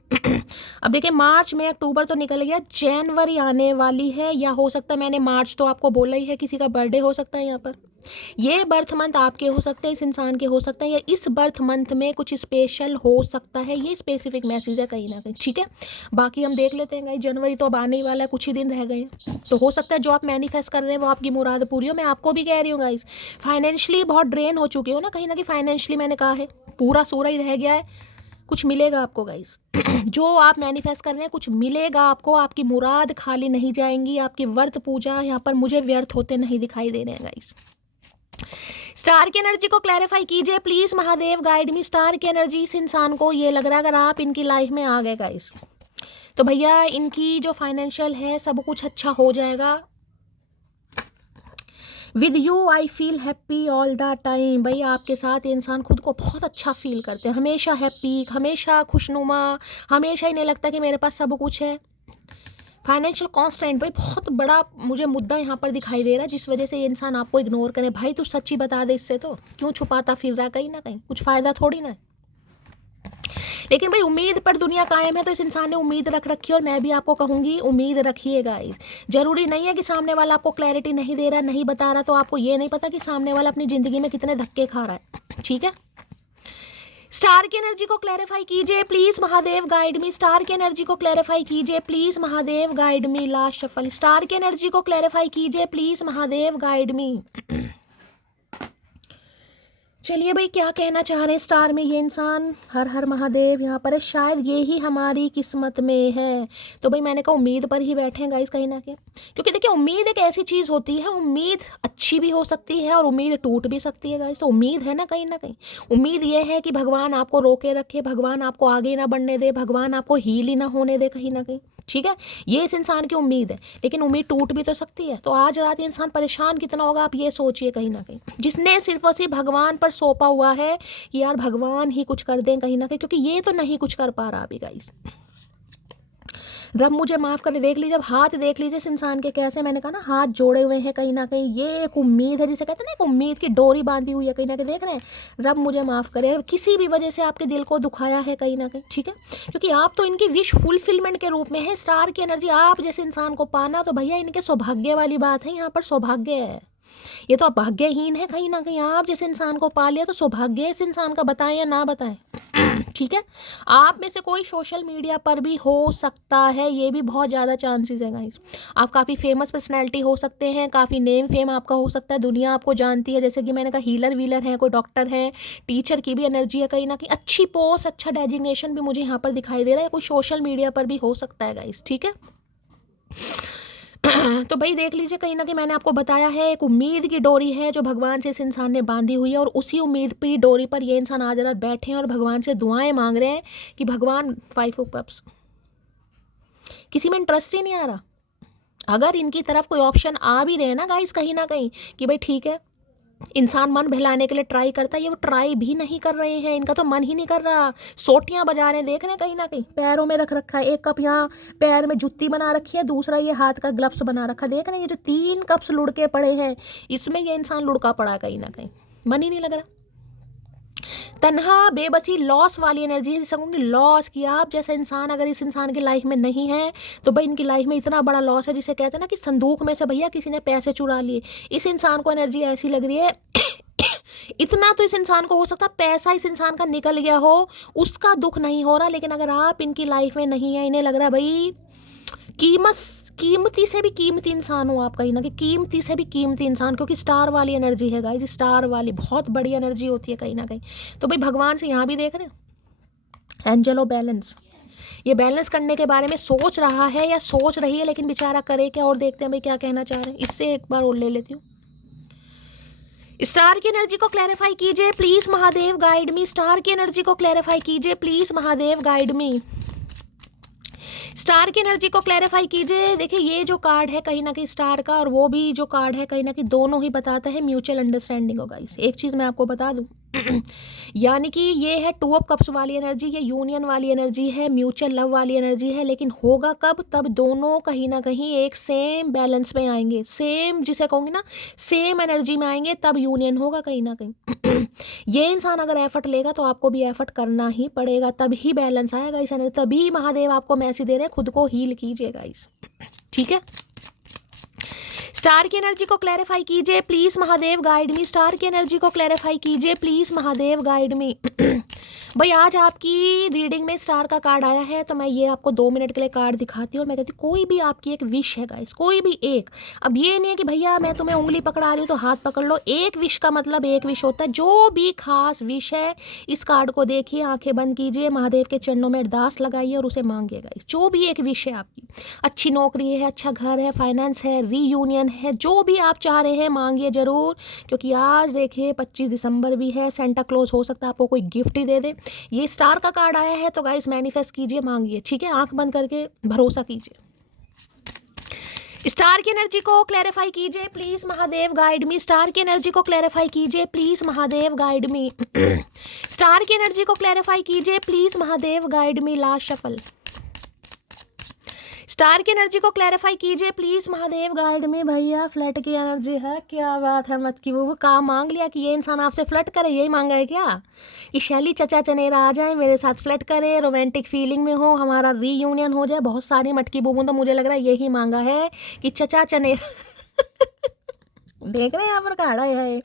अब देखिए, मार्च में अक्टूबर तो निकल गया, जनवरी आने वाली है, या हो सकता है मैंने मार्च तो आपको बोला ही है, किसी का बर्थडे हो सकता है यहाँ पर। ये बर्थ मंथ आपके हो सकते हैं, इस इंसान के हो सकते हैं, या इस बर्थ मंथ में कुछ स्पेशल हो सकता है। ये स्पेसिफिक मैसेज है कहीं ना कहीं, ठीक है। बाकी हम देख लेते हैं गाइस, जनवरी तो अब आने ही वाला है, कुछ ही दिन रह गए हैं। तो हो सकता है जो आप मैनिफेस्ट कर रहे हैं वो आपकी मुराद पूरी हो। मैं आपको भी कह रही हूँ गाइस, फाइनेंशियली बहुत ड्रेन हो चुके हो ना कहीं फाइनेंशियली, मैंने कहा है पूरा सूरा ही रह गया है। कुछ मिलेगा आपको गाइस। जो आप मैनिफेस्ट कर रहे हैं कुछ मिलेगा आपको, आपकी मुराद खाली नहीं जाएंगी, आपकी व्रत पूजा यहाँ पर मुझे व्यर्थ होते नहीं दिखाई दे रहे हैं गाइस। स्टार की एनर्जी को क्लैरिफाई कीजिए please Mahadev, guide me. Star की एनर्जी, इस इंसान को ये लग रहा है अगर आप इनकी लाइफ में आ गए गाइस, तो भैया इनकी जो फाइनेंशियल है सब कुछ अच्छा हो जाएगा। With you I feel happy all the time. भाई आपके साथ इंसान खुद को बहुत अच्छा फील करते हैं, हमेशा हैप्पी, हमेशा खुशनुमा, हमेशा इन्हें लगता है कि मेरे पास सब कुछ है। फाइनेंशियल कॉन्स्टेंट, भाई बहुत बड़ा मुझे मुद्दा यहाँ पर दिखाई दे रहा है, जिस वजह से ये इंसान आपको इग्नोर करे। भाई तू सच्ची बता दे, इससे तो क्यों छुपाता फिर रहा, कहीं ना कहीं कुछ फ़ायदा थोड़ी ना है। लेकिन भाई उम्मीद पर दुनिया कायम है, तो इस इंसान ने उम्मीद रख रखी है, और मैं भी आपको कहूँगी उम्मीद रखिए गाइस। जरूरी नहीं है कि सामने वाला आपको क्लैरिटी नहीं दे रहा, नहीं बता रहा, तो आपको ये नहीं पता कि सामने वाला अपनी ज़िंदगी में कितने धक्के खा रहा है, ठीक है। स्टार की एनर्जी को क्लैरिफाई कीजिए please Mahadev, guide me. Star की एनर्जी को क्लैरिफाई कीजिए please Mahadev, guide me. Last shuffle. Star की एनर्जी को क्लैरिफाई कीजिए प्लीज महादेव, गाइड मी। चलिए भाई, क्या कहना चाह रहे हैं स्टार में ये इंसान। हर हर महादेव यहाँ पर है, शायद ये ही हमारी किस्मत में है। तो भाई मैंने कहा उम्मीद पर ही बैठे हैं गाइस कहीं ना कहीं, क्योंकि देखिए उम्मीद एक ऐसी चीज़ होती है, उम्मीद अच्छी भी हो सकती है और उम्मीद टूट भी सकती है गाइस। तो उम्मीद है ना कहीं उम्मीद ये है कि भगवान आपको रोके रखे, भगवान आपको आगे ना बढ़ने दे, भगवान आपको हील ही ना होने दे कहीं ना कहीं, ठीक है। ये इस इंसान की उम्मीद है, लेकिन उम्मीद टूट भी तो सकती है। तो आज रात ये इंसान परेशान कितना होगा आप ये सोचिए कहीं ना कहीं, जिसने सिर्फ और सिर्फ भगवान पर सौंपा हुआ है कि यार भगवान ही कुछ कर दें कहीं ना कहीं, क्योंकि ये तो नहीं कुछ कर पा रहा अभी गाइस। रब मुझे माफ़ करे, देख लीजिए, अब हाथ देख लीजिए इस इंसान के कैसे, मैंने कहा ना हाथ जोड़े हुए हैं कहीं ना कहीं। ये एक उम्मीद है, जिसे कहते हैं ना, एक उम्मीद की डोरी बांधी हुई है कहीं ना कहीं, देख रहे हैं। रब मुझे माफ़ करे, किसी भी वजह से आपके दिल को दुखाया है कहीं ना कहीं, ठीक है, क्योंकि आप तो इनकी विश फुलफिलमेंट के रूप में है। स्टार की एनर्जी आप जैसे इंसान को पाना तो भैया इनके सौभाग्य वाली बात है, यहाँ पर सौभाग्य है। ये तो आप भाग्यहीन है कहीं ना कहीं। आप जिस इंसान को पा लिया तो सौभाग्य है इस इंसान का, बताएं या ना बताएं। ठीक है, आप में से कोई सोशल मीडिया पर भी हो सकता है, ये भी बहुत ज़्यादा चांसेस है गाइस। आप काफ़ी फेमस पर्सनैलिटी हो सकते हैं, काफ़ी नेम फेम आपका हो सकता है, दुनिया आपको जानती है। जैसे कि मैंने कहा हीलर वीलर है, कोई डॉक्टर है, टीचर की भी एनर्जी है कहीं ना कहीं, अच्छी पोस्ट अच्छा डेजिग्नेशन भी मुझे यहाँ पर दिखाई दे रहा है, कोई सोशल मीडिया पर भी हो सकता है गाइस। ठीक है, तो भाई देख लीजिए, कहीं ना कहीं मैंने आपको बताया है एक उम्मीद की डोरी है जो भगवान से इस इंसान ने बांधी हुई है, और उसी उम्मीद की डोरी पर ये इंसान आज रात बैठे हैं और भगवान से दुआएं मांग रहे हैं कि भगवान 5 ऑफ कप्स, किसी में इंटरेस्ट ही नहीं आ रहा। अगर इनकी तरफ कोई ऑप्शन आ भी रहे ना गाइस कहीं ना कहीं कि भाई ठीक है, इंसान मन बहलाने के लिए ट्राई करता है, ये वो ट्राई भी नहीं कर रहे हैं, इनका तो मन ही नहीं कर रहा। सोटियां बजा रहे हैं, देख रहे हैं कहीं ना कहीं, पैरों में रख रखा है, एक कप यहाँ पैर में जुत्ती बना रखी है, दूसरा ये हाथ का ग्लव्स बना रखा है, देख रहे हैं ये जो 3 कप्स लुढ़के पड़े हैं, इसमें ये इंसान लुढ़का पड़ा है कहीं ना कहीं, मन ही नहीं लग रहा। तन्हा बेबसी लॉस वाली एनर्जी है, जिसे कहूँगी लॉस, कि आप जैसा इंसान अगर इस इंसान की लाइफ में नहीं है तो भाई इनकी लाइफ में इतना बड़ा लॉस है, जिसे कहते हैं ना कि संदूक में से भैया किसी ने पैसे चुरा लिए। इस इंसान को एनर्जी ऐसी लग रही है इतना तो इस इंसान को हो सकता है पैसा इस इंसान का निकल गया हो, उसका दुख नहीं हो रहा, लेकिन अगर आप इनकी लाइफ में नहीं है, इन्हें लग रहा है भाई कीमती से भी कीमती इंसान हो आप कहीं ना, कि कीमती से भी कीमती इंसान, क्योंकि स्टार वाली एनर्जी है गाइस, स्टार वाली बहुत बड़ी एनर्जी होती है कहीं ना कहीं। तो भाई भगवान से यहाँ भी देख रहे हैं एंजल ऑफ बैलेंस, ये बैलेंस करने के बारे में सोच रहा है या सोच रही है, लेकिन बेचारा करे क्या। और देखते हैं भाई क्या कहना चाह रहे हैं, इससे एक बार और ले लेती हूँ। स्टार की एनर्जी को क्लैरिफाई कीजिए please Mahadev, guide me. Star की एनर्जी को क्लैरिफाई कीजिए please Mahadev, guide me. Star की एनर्जी को क्लैरिफाई कीजिए। देखिए ये जो कार्ड है कहीं ना कहीं स्टार का, और वो भी जो कार्ड है कहीं ना कहीं, दोनों ही बताता है म्यूचुअल अंडरस्टैंडिंग होगा। इस एक चीज़ मैं आपको बता दूं यानी कि ये है 2 ऑफ कप्स वाली एनर्जी, ये यूनियन वाली एनर्जी है, म्यूचुअल लव वाली एनर्जी है, लेकिन होगा कब, तब दोनों कहीं ना कहीं एक सेम बैलेंस में आएंगे, सेम जिसे कहूँगी ना सेम एनर्जी में आएंगे, तब यूनियन होगा कहीं ना कहीं। ये इंसान अगर एफर्ट लेगा तो आपको भी एफर्ट करना ही पड़ेगा, तभी बैलेंस आएगा इस एनर्जी, तभी महादेव आपको मैसेज दे रहे हैं खुद को हील कीजिएगा इस। ठीक है, स्टार की एनर्जी को क्लैरिफाई कीजिए please Mahadev, guide me. Star की एनर्जी को क्लैरिफाई कीजिए प्लीज महादेव, गाइड मी। भाई आज आपकी रीडिंग में स्टार का कार्ड आया है, तो मैं ये आपको 2 मिनट के लिए कार्ड दिखाती हूँ और मैं कहती हूँ कोई भी आपकी एक विश है गाइस, कोई भी एक। अब ये नहीं है कि भैया मैं तुम्हें उंगली पकड़ा रही हूँ तो हाथ पकड़ लो, एक विश का मतलब एक विश होता है। जो भी खास विश है इस कार्ड को देखिए, आंखें बंद कीजिए, महादेव के चरणों में अरदास लगाइए और उसे मांगिए गाइस। जो भी एक विश है आपकी, अच्छी नौकरी है, अच्छा घर है, फाइनेंस है, रीयूनियन है, जो भी आप चाह रहे हैं मांगिए जरूर, क्योंकि आज देखिए 25 दिसंबर भी है, सेंटा क्लॉज हो सकता है आपको कोई गिफ्ट ही दे दे। ये स्टार का कार्ड आया है तो गाइस मैनिफेस्ट कीजिए, मांगिए। ठीक है, आंख बंद करके भरोसा कीजिए। स्टार की एनर्जी को क्लैरिफाई कीजिए please Mahadev, guide me. Star की एनर्जी को क्लैरिफाई कीजिए please Mahadev, guide me. Star की एनर्जी को क्लैरिफाई कीजिए please Mahadev, guide me. Last shuffle. Star की एनर्जी को क्लैरिफाई कीजिए प्लीज महादेव, गाइड में। भैया फ्लर्ट की एनर्जी है, क्या बात है मत की, वो काम मांग लिया कि ये इंसान आपसे फ्लर्ट करे, यही मांगा है क्या कि शैली चचा चनेरा आ जाए, मेरे साथ फ्लर्ट करे, रोमांटिक फीलिंग में हो, हमारा रीयूनियन हो जाए। बहुत सारी मटकी बुबू तो मुझे लग रहा है यही मांगा है कि चचा चनेरा देख रहे हैं यहाँ पर कार्ड आया है,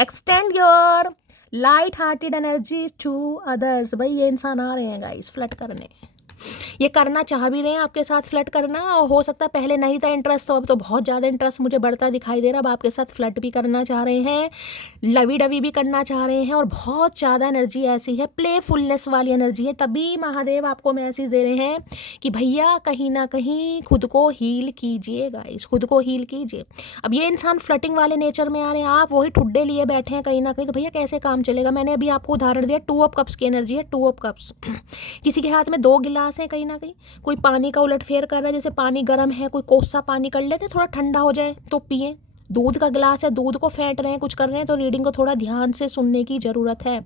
extend your light hearted energy to others. भाई ये इंसान आ रहे हैं गाइस फ्लर्ट करने, ये करना चाह भी रहे हैं आपके साथ फ्लर्ट करना, और हो सकता है पहले नहीं था इंटरेस्ट, तो अब तो बहुत ज़्यादा इंटरेस्ट मुझे बढ़ता दिखाई दे रहा। अब आपके साथ फ्लर्ट भी करना चाह रहे हैं, लवी डवी भी करना चाह रहे हैं, और बहुत ज़्यादा एनर्जी ऐसी है, प्लेफुलनेस वाली एनर्जी है। तभी महादेव आपको मैसेज दे रहे हैं कि भैया कहीं ना कहीं खुद को हील कीजिए गाइस, खुद को हील कीजिए। अब ये इंसान फ्लर्टिंग वाले नेचर में आ रहे हैं, आप वही ठुड्डे लिए बैठे हैं कहीं ना कहीं, तो भैया कैसे काम चलेगा। मैंने अभी आपको उदाहरण दिया, 2 ऑफ कप्स की एनर्जी है, 2 ऑफ कप्स। किसी के हाथ में 2 गिलास है कहीं ना कहीं, कोई पानी का उलटफेर कर रहा है, जैसे पानी गर्म है, कोई कोसा पानी कर लेते थोड़ा ठंडा हो जाए तो पिए। दूध का गिलास है, दूध को फेंट रहे हैं, कुछ कर रहे हैं, तो रीडिंग को थोड़ा ध्यान से सुनने की ज़रूरत है।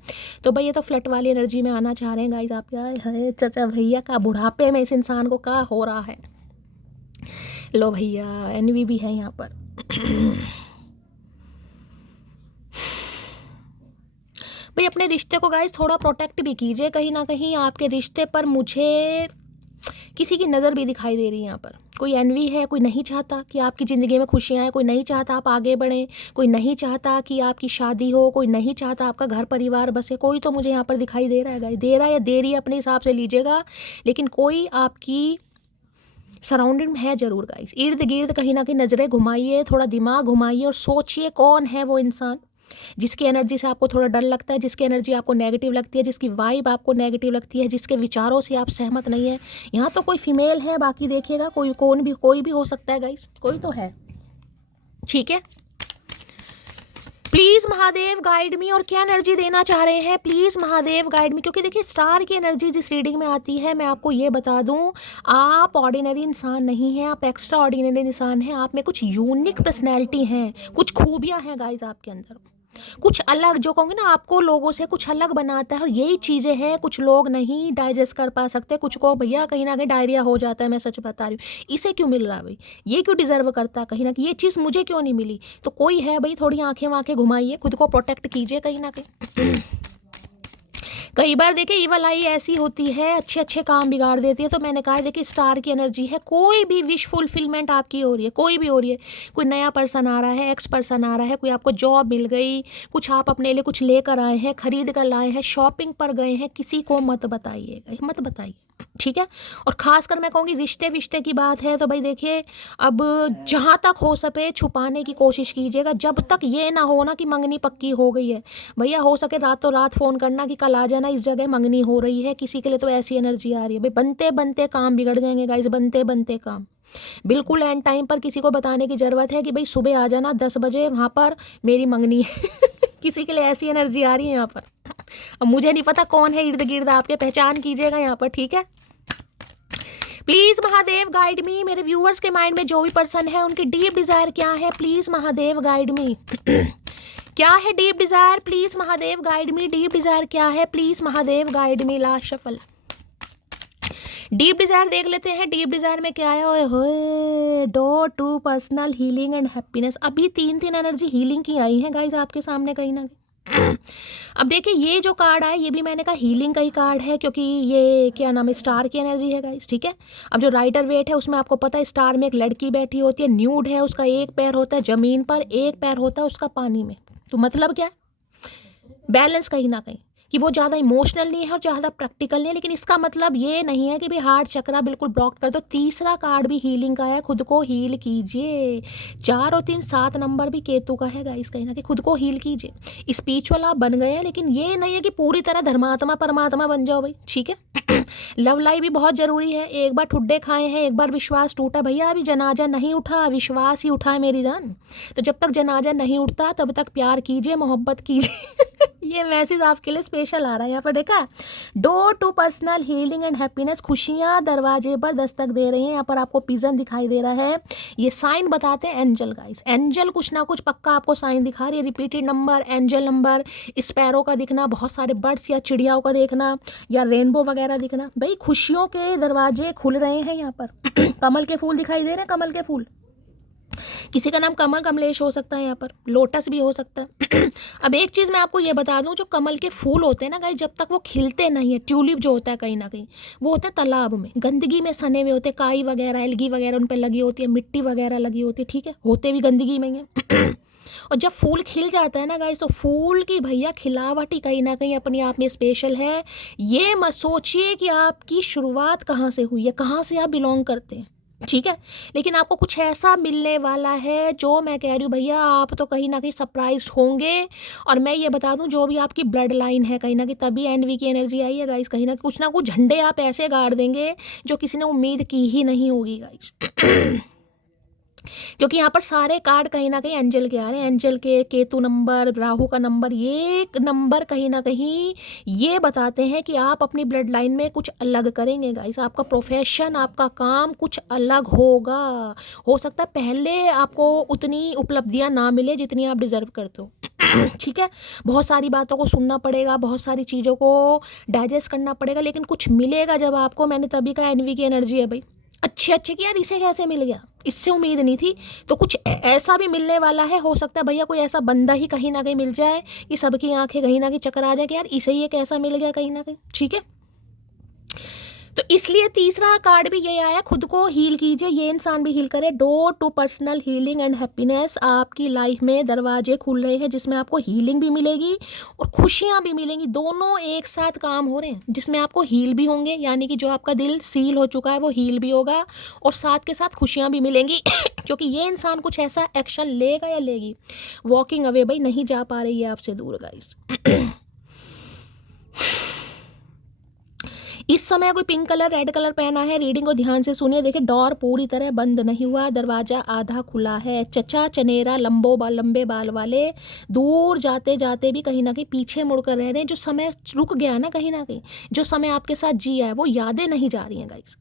तो भैया तो फ्लर्ट वाली एनर्जी में आना चाह रहे हैं गाइस आप। क्या है चाचा भैया का बुढ़ापे में इस इंसान को क्या हो रहा है। लो भैया एनवी भी है यहाँ पर। भाई अपने रिश्ते को गाइस थोड़ा प्रोटेक्ट भी कीजिए, कहीं ना कहीं आपके रिश्ते पर मुझे किसी की नज़र भी दिखाई दे रही है यहाँ पर, कोई एनवी है, कोई नहीं चाहता कि आपकी ज़िंदगी में खुशियाँ आए, कोई नहीं चाहता आप आगे बढ़ें, कोई नहीं चाहता कि आपकी शादी हो, कोई नहीं चाहता आपका घर परिवार बसे। कोई तो मुझे यहाँ पर दिखाई दे रहा है गाइस, दे रहा है या दे रही है अपने हिसाब से लीजिएगा, लेकिन कोई आपकी सराउंडिंग में है जरूर गाइस। इर्द गिर्द कहीं ना कहीं नज़रें घुमाइए, थोड़ा दिमाग घुमाइए और सोचिए कौन है वो इंसान जिसकी एनर्जी से आपको थोड़ा डर लगता है, जिसकी एनर्जी आपको नेगेटिव लगती है, जिसकी वाइब आपको नेगेटिव लगती है, जिसके विचारों से आप सहमत नहीं है। यहाँ तो कोई फीमेल है, बाकी देखिएगा कोई भी हो सकता है गाइस, कोई तो है, ठीक है। प्लीज़ महादेव गाइड मी, और क्या एनर्जी देना चाह रहे हैं प्लीज़ महादेव गाइड मी, क्योंकि देखिए स्टार की एनर्जी जिस रीडिंग में आती है, मैं आपको ये बता दूं, आप ऑर्डिनरी इंसान नहीं हैं, आप एक्स्ट्रा ऑर्डिनरी इंसान हैं, आप में कुछ यूनिक पर्सनैलिटी हैं, कुछ खूबियां हैं गाइज आपके अंदर, कुछ अलग, जो कहूँगी ना आपको लोगों से कुछ अलग बनाता है। और यही चीज़ें हैं कुछ लोग नहीं डाइजेस्ट कर पा सकते, कुछ को भैया कहीं ना कहीं डायरिया हो जाता है, मैं सच बता रही हूँ। इसे क्यों मिल रहा है भाई, ये क्यों डिजर्व करता है, कहीं ना कहीं ये चीज़ मुझे क्यों नहीं मिली, तो कोई है भाई, थोड़ी आंखें वाँखें घुमाइए, खुद को प्रोटेक्ट कीजिए कहीं ना कहीं। कई बार देखिए इवल आई ऐसी होती है, अच्छे अच्छे काम बिगाड़ देती है। तो मैंने कहा देखिए स्टार की एनर्जी है, कोई भी विश फुलफिलमेंट आपकी हो रही है, कोई भी हो रही है, कोई नया पर्सन आ रहा है, एक्स पर्सन आ रहा है, कोई आपको जॉब मिल गई, कुछ आप अपने लिए कुछ लेकर आए हैं, खरीद कर लाए हैं, शॉपिंग पर गए हैं, किसी को मत बताइएगा, मत बताइए, ठीक है। और ख़ासकर मैं कहूँगी रिश्ते की बात है तो भाई देखिए, अब जहाँ तक हो सके छुपाने की कोशिश कीजिएगा, जब तक ये ना हो ना कि मंगनी पक्की हो गई है। भैया हो सके रातों रात फ़ोन करना कि कल आ जाना, इस जगह मंगनी हो रही है, किसी के लिए तो ऐसी एनर्जी आ रही है भाई, बनते बनते काम बिगड़ जाएंगे गाइस, बनते बनते काम। बिल्कुल एंड टाइम पर किसी को बताने की ज़रूरत है कि भाई सुबह आ जाना 10 बजे, वहाँ पर मेरी मंगनी है। किसी के लिए ऐसी एनर्जी आ रही है यहाँ पर। अब मुझे नहीं पता कौन है इर्द गिर्द आपके, पहचान कीजिएगा यहाँ पर, ठीक है। प्लीज़ महादेव गाइड मी, मेरे व्यूअर्स के माइंड में जो भी पर्सन है उनकी डीप डिज़ायर क्या है, प्लीज़ महादेव गाइड मी। क्या है deep desire, please Mahadev guide me, deep desire क्या है, please Mahadev guide me. Last shuffle, deep desire देख लेते हैं, डीप डिज़ायर में क्या है। ओए होए, door to personal healing and happiness. अभी 3 एनर्जी हीलिंग की आई हैं गाइज आपके सामने कहीं ना कहीं। अब देखिए ये जो कार्ड आया ये भी मैंने कहा हीलिंग का ही कार्ड है, क्योंकि ये क्या नाम है, स्टार की एनर्जी है गाइस, ठीक है। अब जो राइडर वेट है उसमें आपको पता है स्टार में एक लड़की बैठी होती है, न्यूड है, उसका एक पैर होता है ज़मीन पर, एक पैर होता है उसका पानी में। तो मतलब क्या है, बैलेंस कहीं ना कहीं, कि वो ज़्यादा इमोशनल नहीं है और ज़्यादा प्रैक्टिकल नहीं है, लेकिन इसका मतलब ये नहीं है कि भाई हार्ट चक्रा बिल्कुल ब्लॉक कर दो। तीसरा कार्ड भी हीलिंग का है, खुद को हील कीजिए। 4 और 3 7 नंबर भी केतु का है गाइस, कहीं ना कहीं खुद को हील कीजिए। स्पिरिचुअल आप बन गए हैं, लेकिन ये नहीं है कि पूरी तरह धर्मात्मा परमात्मा बन जाओ भाई, ठीक है। लव लाइफ भी बहुत ज़रूरी है। एक बार ठुड्डे खाए हैं, एक बार विश्वास टूटा, भैया अभी जनाजा नहीं उठा, विश्वास ही उठा है मेरी जान। तो जब तक जनाजा नहीं उठता तब तक प्यार कीजिए, मोहब्बत कीजिए। ये मैसेज आपके लिए स्पेशल आ रहा है यहाँ पर, देखा। Door to personal healing and happiness, खुशियाँ दरवाजे पर दस्तक दे रही हैं। यहाँ पर आपको पिजन दिखाई दे रहा है, ये साइन बताते हैं एंजल गाइस। एंजल कुछ ना कुछ पक्का आपको साइन दिखा रही है, repeated number, angel number, sparrow का दिखना, बहुत सारे बर्ड्स या चिड़ियाओं का देखना, या रेनबो वगैरह दिखना। भाई खुशियों के दरवाजे खुल रहे हैं यहाँ पर। कमल के फूल दिखाई दे रहे हैं, कमल के फूल, किसी का नाम कमल कमलेश हो सकता है, यहाँ पर लोटस भी हो सकता है। अब एक चीज़ मैं आपको ये बता दूं, जो कमल के फूल होते हैं ना गाइस, जब तक वो खिलते नहीं है, ट्यूलिप जो होता है कहीं ना कहीं वो होता है तालाब में, गंदगी में सने हुए होते, काई वगैरह एल्गी वगैरह उन पर लगी होती है, मिट्टी वगैरह लगी होती है, ठीक है, होते भी गंदगी में ही है। और जब फूल खिल जाता है ना गाइस, तो फूल की भैया खिलावट ही कहीं ना कहीं अपने आप में स्पेशल है। ये मत सोचिए कि आपकी शुरुआत कहाँ से हुई है, कहाँ से आप बिलोंग करते हैं, ठीक है, लेकिन आपको कुछ ऐसा मिलने वाला है जो मैं कह रही हूँ भैया, आप तो कहीं ना कहीं सरप्राइज होंगे। और मैं ये बता दूँ, जो भी आपकी ब्लड लाइन है कहीं ना कहीं, तभी एनवी की एनर्जी आई है गाइस, कहीं ना कुछ झंडे आप ऐसे गाड़ देंगे जो किसी ने उम्मीद की ही नहीं होगी गाइस। क्योंकि यहाँ पर सारे कार्ड कहीं ना कहीं एंजल के आ रहे हैं, एंजल के, केतु नंबर, राहु का नंबर, ये नंबर कहीं ना कहीं ये बताते हैं कि आप अपनी ब्लड लाइन में कुछ अलग करेंगे गाइस। आपका प्रोफेशन, आपका काम कुछ अलग होगा। हो सकता है पहले आपको उतनी उपलब्धियां ना मिले जितनी आप डिजर्व करते हो, ठीक है। बहुत सारी बातों को सुनना पड़ेगा, बहुत सारी चीज़ों को डाइजेस्ट करना पड़ेगा, लेकिन कुछ मिलेगा जब आपको। मैंने तभी का एनवी की एनर्जी है भाई, अच्छे कि यार इसे कैसे मिल गया, इससे उम्मीद नहीं थी, तो कुछ ऐसा भी मिलने वाला है। हो सकता है भैया कोई ऐसा बंदा ही कहीं ना कहीं मिल जाए कि सबकी आंखें कहीं ना कहीं चक्कर आ जाए कि यार इसे ये कैसा मिल गया कहीं ना कहीं, ठीक है। तो इसलिए तीसरा कार्ड भी ये आया, खुद को हील कीजिए, ये इंसान भी हील करे। Door to personal healing and happiness, आपकी लाइफ में दरवाजे खुल रहे हैं जिसमें आपको हीलिंग भी मिलेगी और खुशियां भी मिलेंगी, दोनों एक साथ काम हो रहे हैं, जिसमें आपको हील भी होंगे, यानी कि जो आपका दिल सील हो चुका है वो हील भी होगा और साथ के साथ खुशियां भी मिलेंगी क्योंकि ये इंसान कुछ ऐसा एक्शन लेगा या लेगी। वॉकिंग अवे भाई, नहीं जा पा रही है आपसे दूर गाइस। इस समय कोई पिंक कलर रेड कलर पहना है, रीडिंग को ध्यान से सुनिए। देखिए डोर पूरी तरह बंद नहीं हुआ, दरवाजा आधा खुला है। चचा चनेरा लंबे बाल वाले दूर जाते जाते भी कहीं ना कहीं पीछे मुड़कर रह रहे हैं। जो समय रुक गया ना, कहीं ना कहीं जो समय आपके साथ जिया है वो यादें नहीं जा रही हैं गाइस।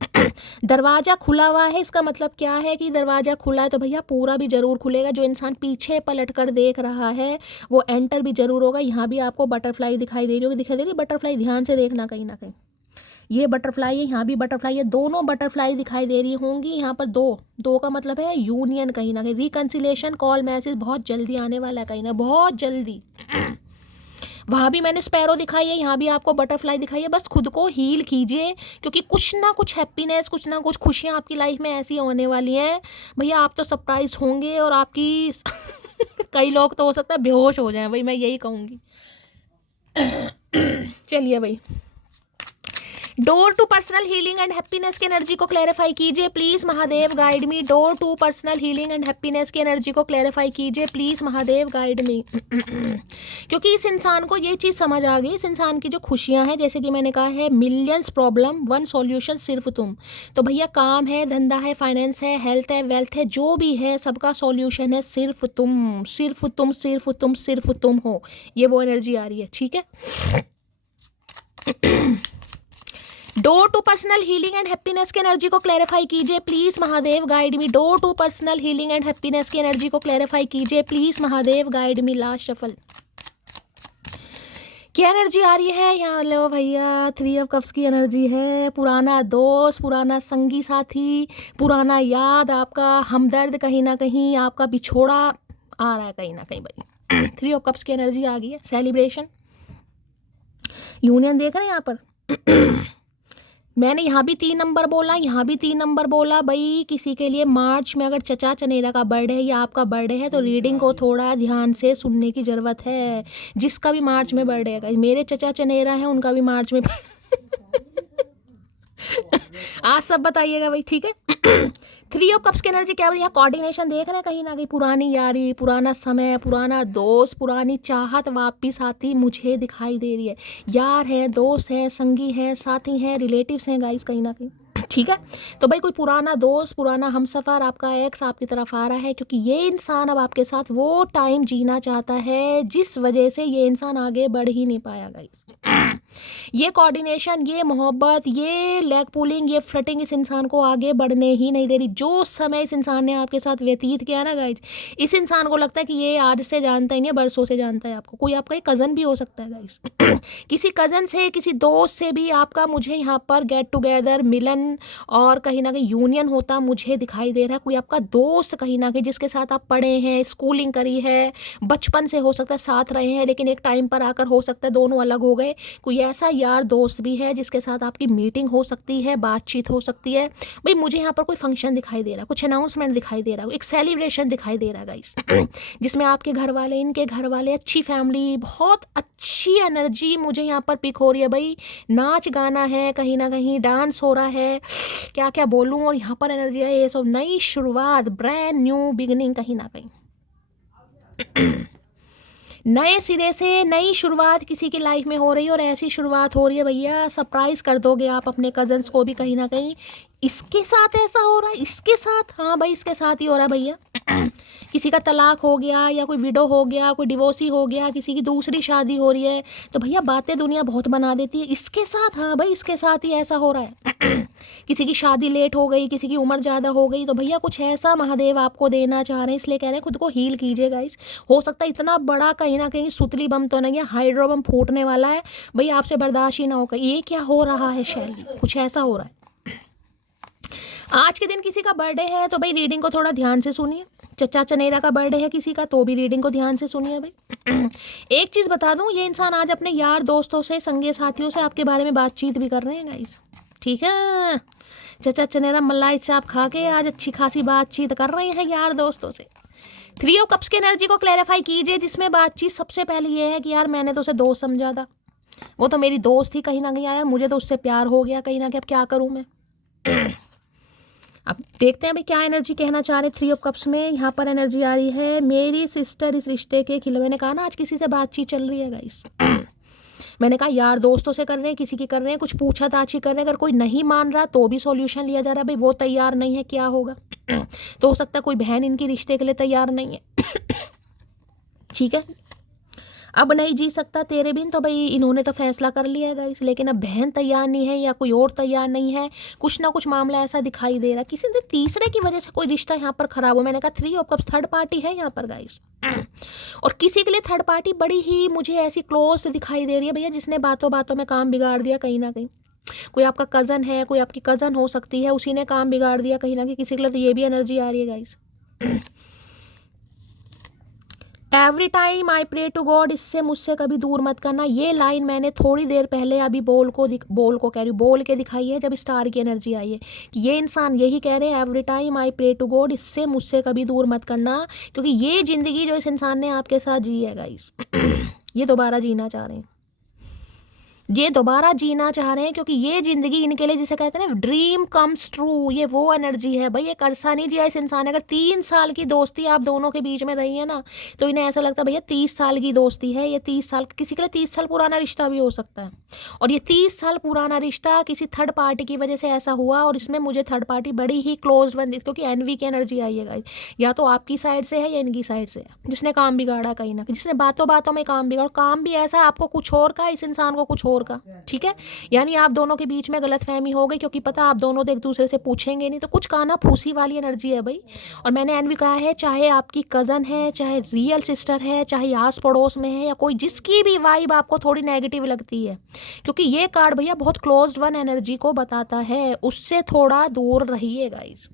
दरवाजा खुला हुआ है, इसका मतलब क्या है कि दरवाजा खुला है तो भैया पूरा भी जरूर खुलेगा। जो इंसान पीछे पलट कर देख रहा है वो एंटर भी जरूर होगा। यहाँ भी आपको बटरफ्लाई दिखाई दे रही होगी, दिखाई दे रही है बटरफ्लाई, ध्यान से देखना कहीं ना कहीं। ये बटरफ्लाई है, यहाँ भी बटरफ्लाई है, दोनों बटरफ्लाई दिखाई दे रही होंगी। यहाँ पर दो का मतलब है यूनियन, कहीं ना कहीं रिकन्सिलेशन, कॉल मैसेज बहुत जल्दी आने वाला है, कहीं ना बहुत जल्दी। वहाँ भी मैंने स्पैरो दिखाई है, यहाँ भी आपको बटरफ्लाई दिखाई है। बस खुद को हील कीजिए क्योंकि कुछ ना कुछ हैप्पीनेस, कुछ ना कुछ खुशियाँ आपकी लाइफ में ऐसी होने वाली हैं भैया, आप तो सरप्राइज होंगे और आपकी कई लोग तो हो सकता है बेहोश हो जाएं भाई, मैं यही कहूँगी। चलिए भाई, door to personal healing and happiness की एनर्जी को क्लैरिफाई कीजिए please Mahadev, guide me. Door to personal healing and happiness की एनर्जी को क्लैरिफाई कीजिए प्लीज महादेव, गाइड मी। क्योंकि इस इंसान को ये चीज़ समझ आ गई, इस इंसान की जो खुशियां हैं, जैसे कि मैंने कहा है मिलियंस प्रॉब्लम वन सॉल्यूशन सिर्फ तुम। तो भैया काम है, धंधा है, फाइनेंस है, हेल्थ है, वेल्थ है, जो भी है सबका सॉल्यूशन है सिर्फ तुम, सिर्फ तुम, सिर्फ तुम, सिर्फ तुम हो। ये वो एनर्जी आ रही है, ठीक है। Door to personal healing and happiness की एनर्जी को क्लैरिफाई कीजिए please Mahadev, guide me. Door to personal healing and happiness की एनर्जी को क्लैरिफाई कीजिए please Mahadev, guide me. Last shuffle, क्या एनर्जी आ रही है यहाँ? लो भैया, 3 ऑफ कप्स की एनर्जी है। पुराना दोस्त, पुराना संगी साथी, पुराना याद, आपका हमदर्द, कहीं ना कहीं आपका बिछोड़ा आ रहा है कहीं ना कहीं भाई। 3 ऑफ कप्स की एनर्जी आ गई है। सेलिब्रेशन, यूनियन देख रहे हैं यहाँ पर। मैंने यहाँ भी 3 नंबर बोला, यहाँ भी 3 नंबर बोला भाई। किसी के लिए मार्च में अगर चचा चनेरा का बर्थडे है या आपका बर्थडे है तो रीडिंग को थोड़ा ध्यान से सुनने की ज़रूरत है। जिसका भी मार्च में बर्थडे है, मेरे चचा चनेरा है उनका भी मार्च में आज सब बताइएगा भाई, ठीक है। 3 ऑफ कप्स की एनर्जी क्या है? कोऑर्डिनेशन देख रहे हैं कहीं ना कहीं, पुरानी यारी, पुराना समय, पुराना दोस्त, पुरानी चाहत वापिस आती मुझे दिखाई दे रही है। यार है, दोस्त है, संगी है, साथी है, रिलेटिव्स हैं गाइस कहीं ना कहीं, ठीक है। तो भाई कोई पुराना दोस्त, पुराना हमसफ़र, आपका एक्स आपकी तरफ आ रहा है क्योंकि ये इंसान अब आपके साथ वो टाइम जीना चाहता है जिस वजह से ये इंसान आगे बढ़ ही नहीं पाया गाइस। ये कोऑर्डिनेशन, ये मोहब्बत, ये लेग पुलिंग, ये फ्लटिंग इस इंसान को आगे बढ़ने ही नहीं दे रही। जो समय इस इंसान ने आपके साथ व्यतीत किया ना गाइज, इस इंसान को लगता है कि ये आज से जानता ही नहीं, बरसों से जानता है आपको। कोई आपका एक कज़न भी हो सकता है गाइज। किसी कज़न से, किसी दोस्त से भी आपका मुझे यहाँ पर गेट टुगेदर, मिलन और कहीं ना कहीं यूनियन होता मुझे दिखाई दे रहा है। कोई आपका दोस्त कहीं ना कहीं जिसके साथ आप पढ़े हैं, स्कूलिंग करी है, बचपन से हो सकता है साथ रहे हैं, लेकिन एक टाइम पर आकर हो सकता है दोनों अलग हो गए। कोई ऐसा यार दोस्त भी है जिसके साथ आपकी मीटिंग हो सकती है, बातचीत हो सकती है। भाई मुझे यहाँ पर कोई फंक्शन दिखाई दे रहा है, कुछ अनाउंसमेंट दिखाई दे रहा है, एक सेलिब्रेशन दिखाई दे रहा है गाइस, जिसमें आपके घर वाले, इनके घर वाले, अच्छी फैमिली, बहुत अच्छी एनर्जी मुझे यहाँ पर पिक हो रही है भाई। नाच गाना है, कहीं ना कहीं डांस हो रहा है, क्या क्या बोलूँ। और यहाँ पर एनर्जी है ये सब नई शुरुआत, ब्रांड न्यू बिगिनिंग, कहीं ना कहीं नए सिरे से नई शुरुआत किसी की लाइफ में हो रही है। और ऐसी शुरुआत हो रही है भैया, सरप्राइज कर दोगे आप अपने कजन्स को भी कहीं ना कहीं। इसके साथ ऐसा हो रहा है, इसके साथ, हाँ भाई इसके साथ ही हो रहा है भैया। किसी का तलाक हो गया या कोई विडो हो गया, कोई डिवोर्सी हो गया, किसी की दूसरी शादी हो रही है, तो भैया बातें दुनिया बहुत बना देती है। इसके साथ, हाँ भाई इसके साथ ही ऐसा हो रहा है। किसी की शादी लेट हो गई, किसी की उम्र ज़्यादा हो गई, तो भैया कुछ ऐसा महादेव आपको देना चाह रहे हैं, इसलिए कह रहे हैं खुद को हील कीजिए गाइस। हो सकता है इतना बड़ा कहीं ना कहीं सुतली बम तो नहीं है, हाइड्रो बम फूटने वाला है भाई, आपसे बर्दाश्त ही ना होगा। ये क्या हो रहा है शैली, कुछ ऐसा हो रहा है। आज के दिन किसी का बर्थडे है तो भाई रीडिंग को थोड़ा ध्यान से सुनिए। चचा चनेरा का बर्थडे है किसी का तो भी रीडिंग को ध्यान से सुनिए भाई। एक चीज़ बता दूं, ये इंसान आज अपने यार दोस्तों से, संगी साथियों से आपके बारे में बातचीत भी कर रहे हैं गाइस, ठीक है, चचा चनेरा मलाई चाप खा के आज अच्छी खासी बातचीत कर रहे हैं यार दोस्तों से। 3 ऑफ कप्स की एनर्जी को क्लैरिफाई कीजिए, जिसमें बातचीत सबसे पहले ये है कि यार मैंने तो उसे दोस्त समझा था, वो तो मेरी दोस्त थी कहीं ना कहीं, यार मुझे तो उससे प्यार हो गया कहीं ना कहीं, अब क्या करूँ मैं। अब देखते हैं भाई क्या एनर्जी कहना चाह रहे 3 ऑफ कप्स में। यहाँ पर एनर्जी आ रही है, मेरी सिस्टर इस रिश्ते के खिलाफ। मैंने कहा ना आज किसी से बातचीत चल रही है गाइस। मैंने कहा यार दोस्तों से कर रहे हैं, किसी की कर रहे हैं, कुछ पूछा ताछी कर रहे हैं, अगर कोई नहीं मान रहा तो भी सॉल्यूशन लिया जा रहा है। भाई वो तैयार नहीं है, क्या होगा। तो हो सकता है कोई बहन इनकी रिश्ते के लिए तैयार नहीं है। ठीक है, अब नहीं जी सकता तेरे बिन, तो भाई इन्होंने तो फैसला कर लिया है गाइस, लेकिन अब बहन तैयार नहीं है या कोई और तैयार नहीं है, कुछ ना कुछ मामला ऐसा दिखाई दे रहा है, किसी ने तीसरे की वजह से कोई रिश्ता यहाँ पर खराब हो। मैंने कहा 3 ऑफ कप्स थर्ड पार्टी है यहाँ पर गाइस, और किसी के लिए थर्ड पार्टी बड़ी ही मुझे ऐसी क्लोज दिखाई दे रही है भैया, जिसने बातों बातों में काम बिगाड़ दिया कहीं ना कहीं। कोई आपका कज़न है, कोई आपकी कज़न हो सकती है, उसी ने काम बिगाड़ दिया कहीं ना कहीं किसी के लिए, तो ये भी एनर्जी आ रही है guys. Every time I pray to God, इससे मुझसे कभी दूर मत करना। ये लाइन मैंने थोड़ी देर पहले अभी बोल कह रही हूँ, बोल के दिखाई है, जब स्टार की एनर्जी आई है कि ये इंसान यही कह रहे हैं, every time I pray to God, इससे मुझसे कभी दूर मत करना, क्योंकि ये जिंदगी जो इस इंसान ने आपके साथ जी है गाइस, ये दोबारा जीना चाह रहे हैं, ये दोबारा जीना चाह रहे हैं, क्योंकि ये जिंदगी इनके लिए, जिसे कहते हैं ना ड्रीम कम्स ट्रू, ये वो एनर्जी है भाई। एक अरसा नहीं जिया इस इंसान ने। अगर 3 साल की दोस्ती आप दोनों के बीच में रही है ना, तो इन्हें ऐसा लगता है भैया 30 साल की दोस्ती है ये, 30 साल, किसी के लिए 30 साल पुराना रिश्ता भी हो सकता है, और ये 30 साल पुराना रिश्ता किसी थर्ड पार्टी की वजह से ऐसा हुआ, और इसमें मुझे थर्ड पार्टी बड़ी ही क्लोज बन दी, क्योंकि एनवी की एनर्जी आई है गाइस, या तो आपकी साइड से है या इनकी साइड से है, जिसने काम बिगाड़ा कहीं ना कहीं, जिसने बातों बातों में काम बिगाड़ा, काम भी ऐसा है आपको कुछ और का, इस इंसान को कुछ और का। ठीक है, यानी आप दोनों के बीच में गलतफहमी हो गई, क्योंकि पता आप दोनों तो एक दूसरे से पूछेंगे नहीं, तो कुछ काना फूसी वाली एनर्जी है भाई। और मैंने एनवी कहा है, चाहे आपकी कज़न है, चाहे रियल सिस्टर है, चाहे आस पड़ोस में है, या कोई जिसकी भी वाइब आपको थोड़ी नेगेटिव लगती है, क्योंकि ये कार्ड भैया बहुत क्लोज्ड वन एनर्जी को बताता है, उससे थोड़ा दूर रहिए गाइस।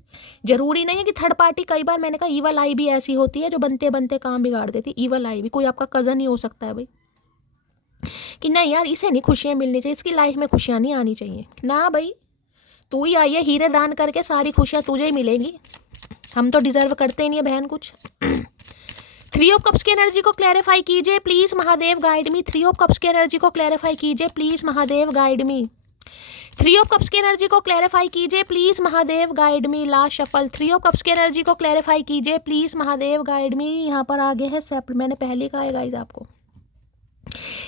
जरूरी नहीं है कि थर्ड पार्टी, कई बार मैंने कहा ईवल आई भी ऐसी होती है जो बनते बनते काम बिगाड़ देती। ईवल आई भी कोई आपका कज़न ही हो सकता है भाई, कि नहीं यार इसे नहीं खुशियाँ मिलनी चाहिए, इसकी लाइफ में खुशियाँ नहीं आनी चाहिए ना भाई, तू ही आई है हीरे दान करके, सारी खुशियाँ तुझे ही मिलेंगी, हम तो डिजर्व करते ही नहीं है बहन कुछ। 3 ऑफ कप्स की एनर्जी को क्लैरिफाई कीजिए please Mahadev guide me. 3 of cups की एनर्जी को क्लैरिफाई कीजिए please Mahadev guide me. 3 of cups की एनर्जी को क्लैरिफाई कीजिए please Mahadev guide me. Last shuffle. 3 of cups की एनर्जी को क्लैरिफाई कीजिए प्लीज महादेव गाइड मी। यहाँ पर आगे है सेपरेट, मैंने पहले कहा है गाइज आपको,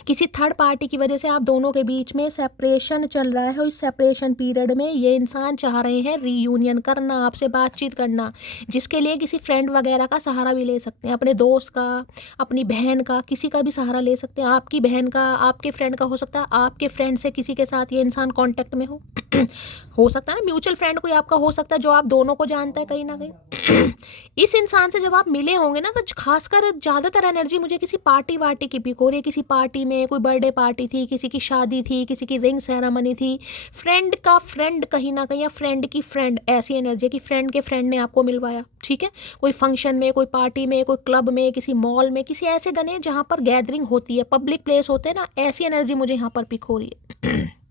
किसी थर्ड पार्टी की वजह से आप दोनों के बीच में सेपरेशन चल रहा है, और इस सेपरेशन पीरियड में ये इंसान चाह रहे हैं रीयूनियन करना, आपसे बातचीत करना, जिसके लिए किसी फ्रेंड वगैरह का सहारा भी ले सकते हैं, अपने दोस्त का, अपनी बहन का, किसी का भी सहारा ले सकते हैं, आपकी बहन का, आपके फ्रेंड का, हो सकता है आपके फ्रेंड से किसी के साथ ये इंसान कॉन्टेक्ट में हो सकता है ना म्यूचुअल फ्रेंड कोई आपका हो सकता है जो आप दोनों को जानता है कहीं ना कहीं। इस इंसान से जब आप मिले होंगे ना, तो खासकर ज़्यादातर एनर्जी मुझे किसी पार्टी वार्टी की पिक हो रही है, किसी पार्टी में कोई बर्थडे पार्टी थी, किसी की शादी थी, किसी की रिंग सेरेमनी थी, फ्रेंड का फ्रेंड कहीं ना कहीं, या फ्रेंड की फ्रेंड, ऐसी एनर्जी कि फ्रेंड के फ्रेंड ने आपको मिलवाया। ठीक है, कोई फंक्शन में, कोई पार्टी में, कोई क्लब में, किसी मॉल में, किसी ऐसे गने जहाँ पर गैदरिंग होती है, पब्लिक प्लेस होते हैं ना, ऐसी एनर्जी मुझे यहाँ पर पिक हो रही है।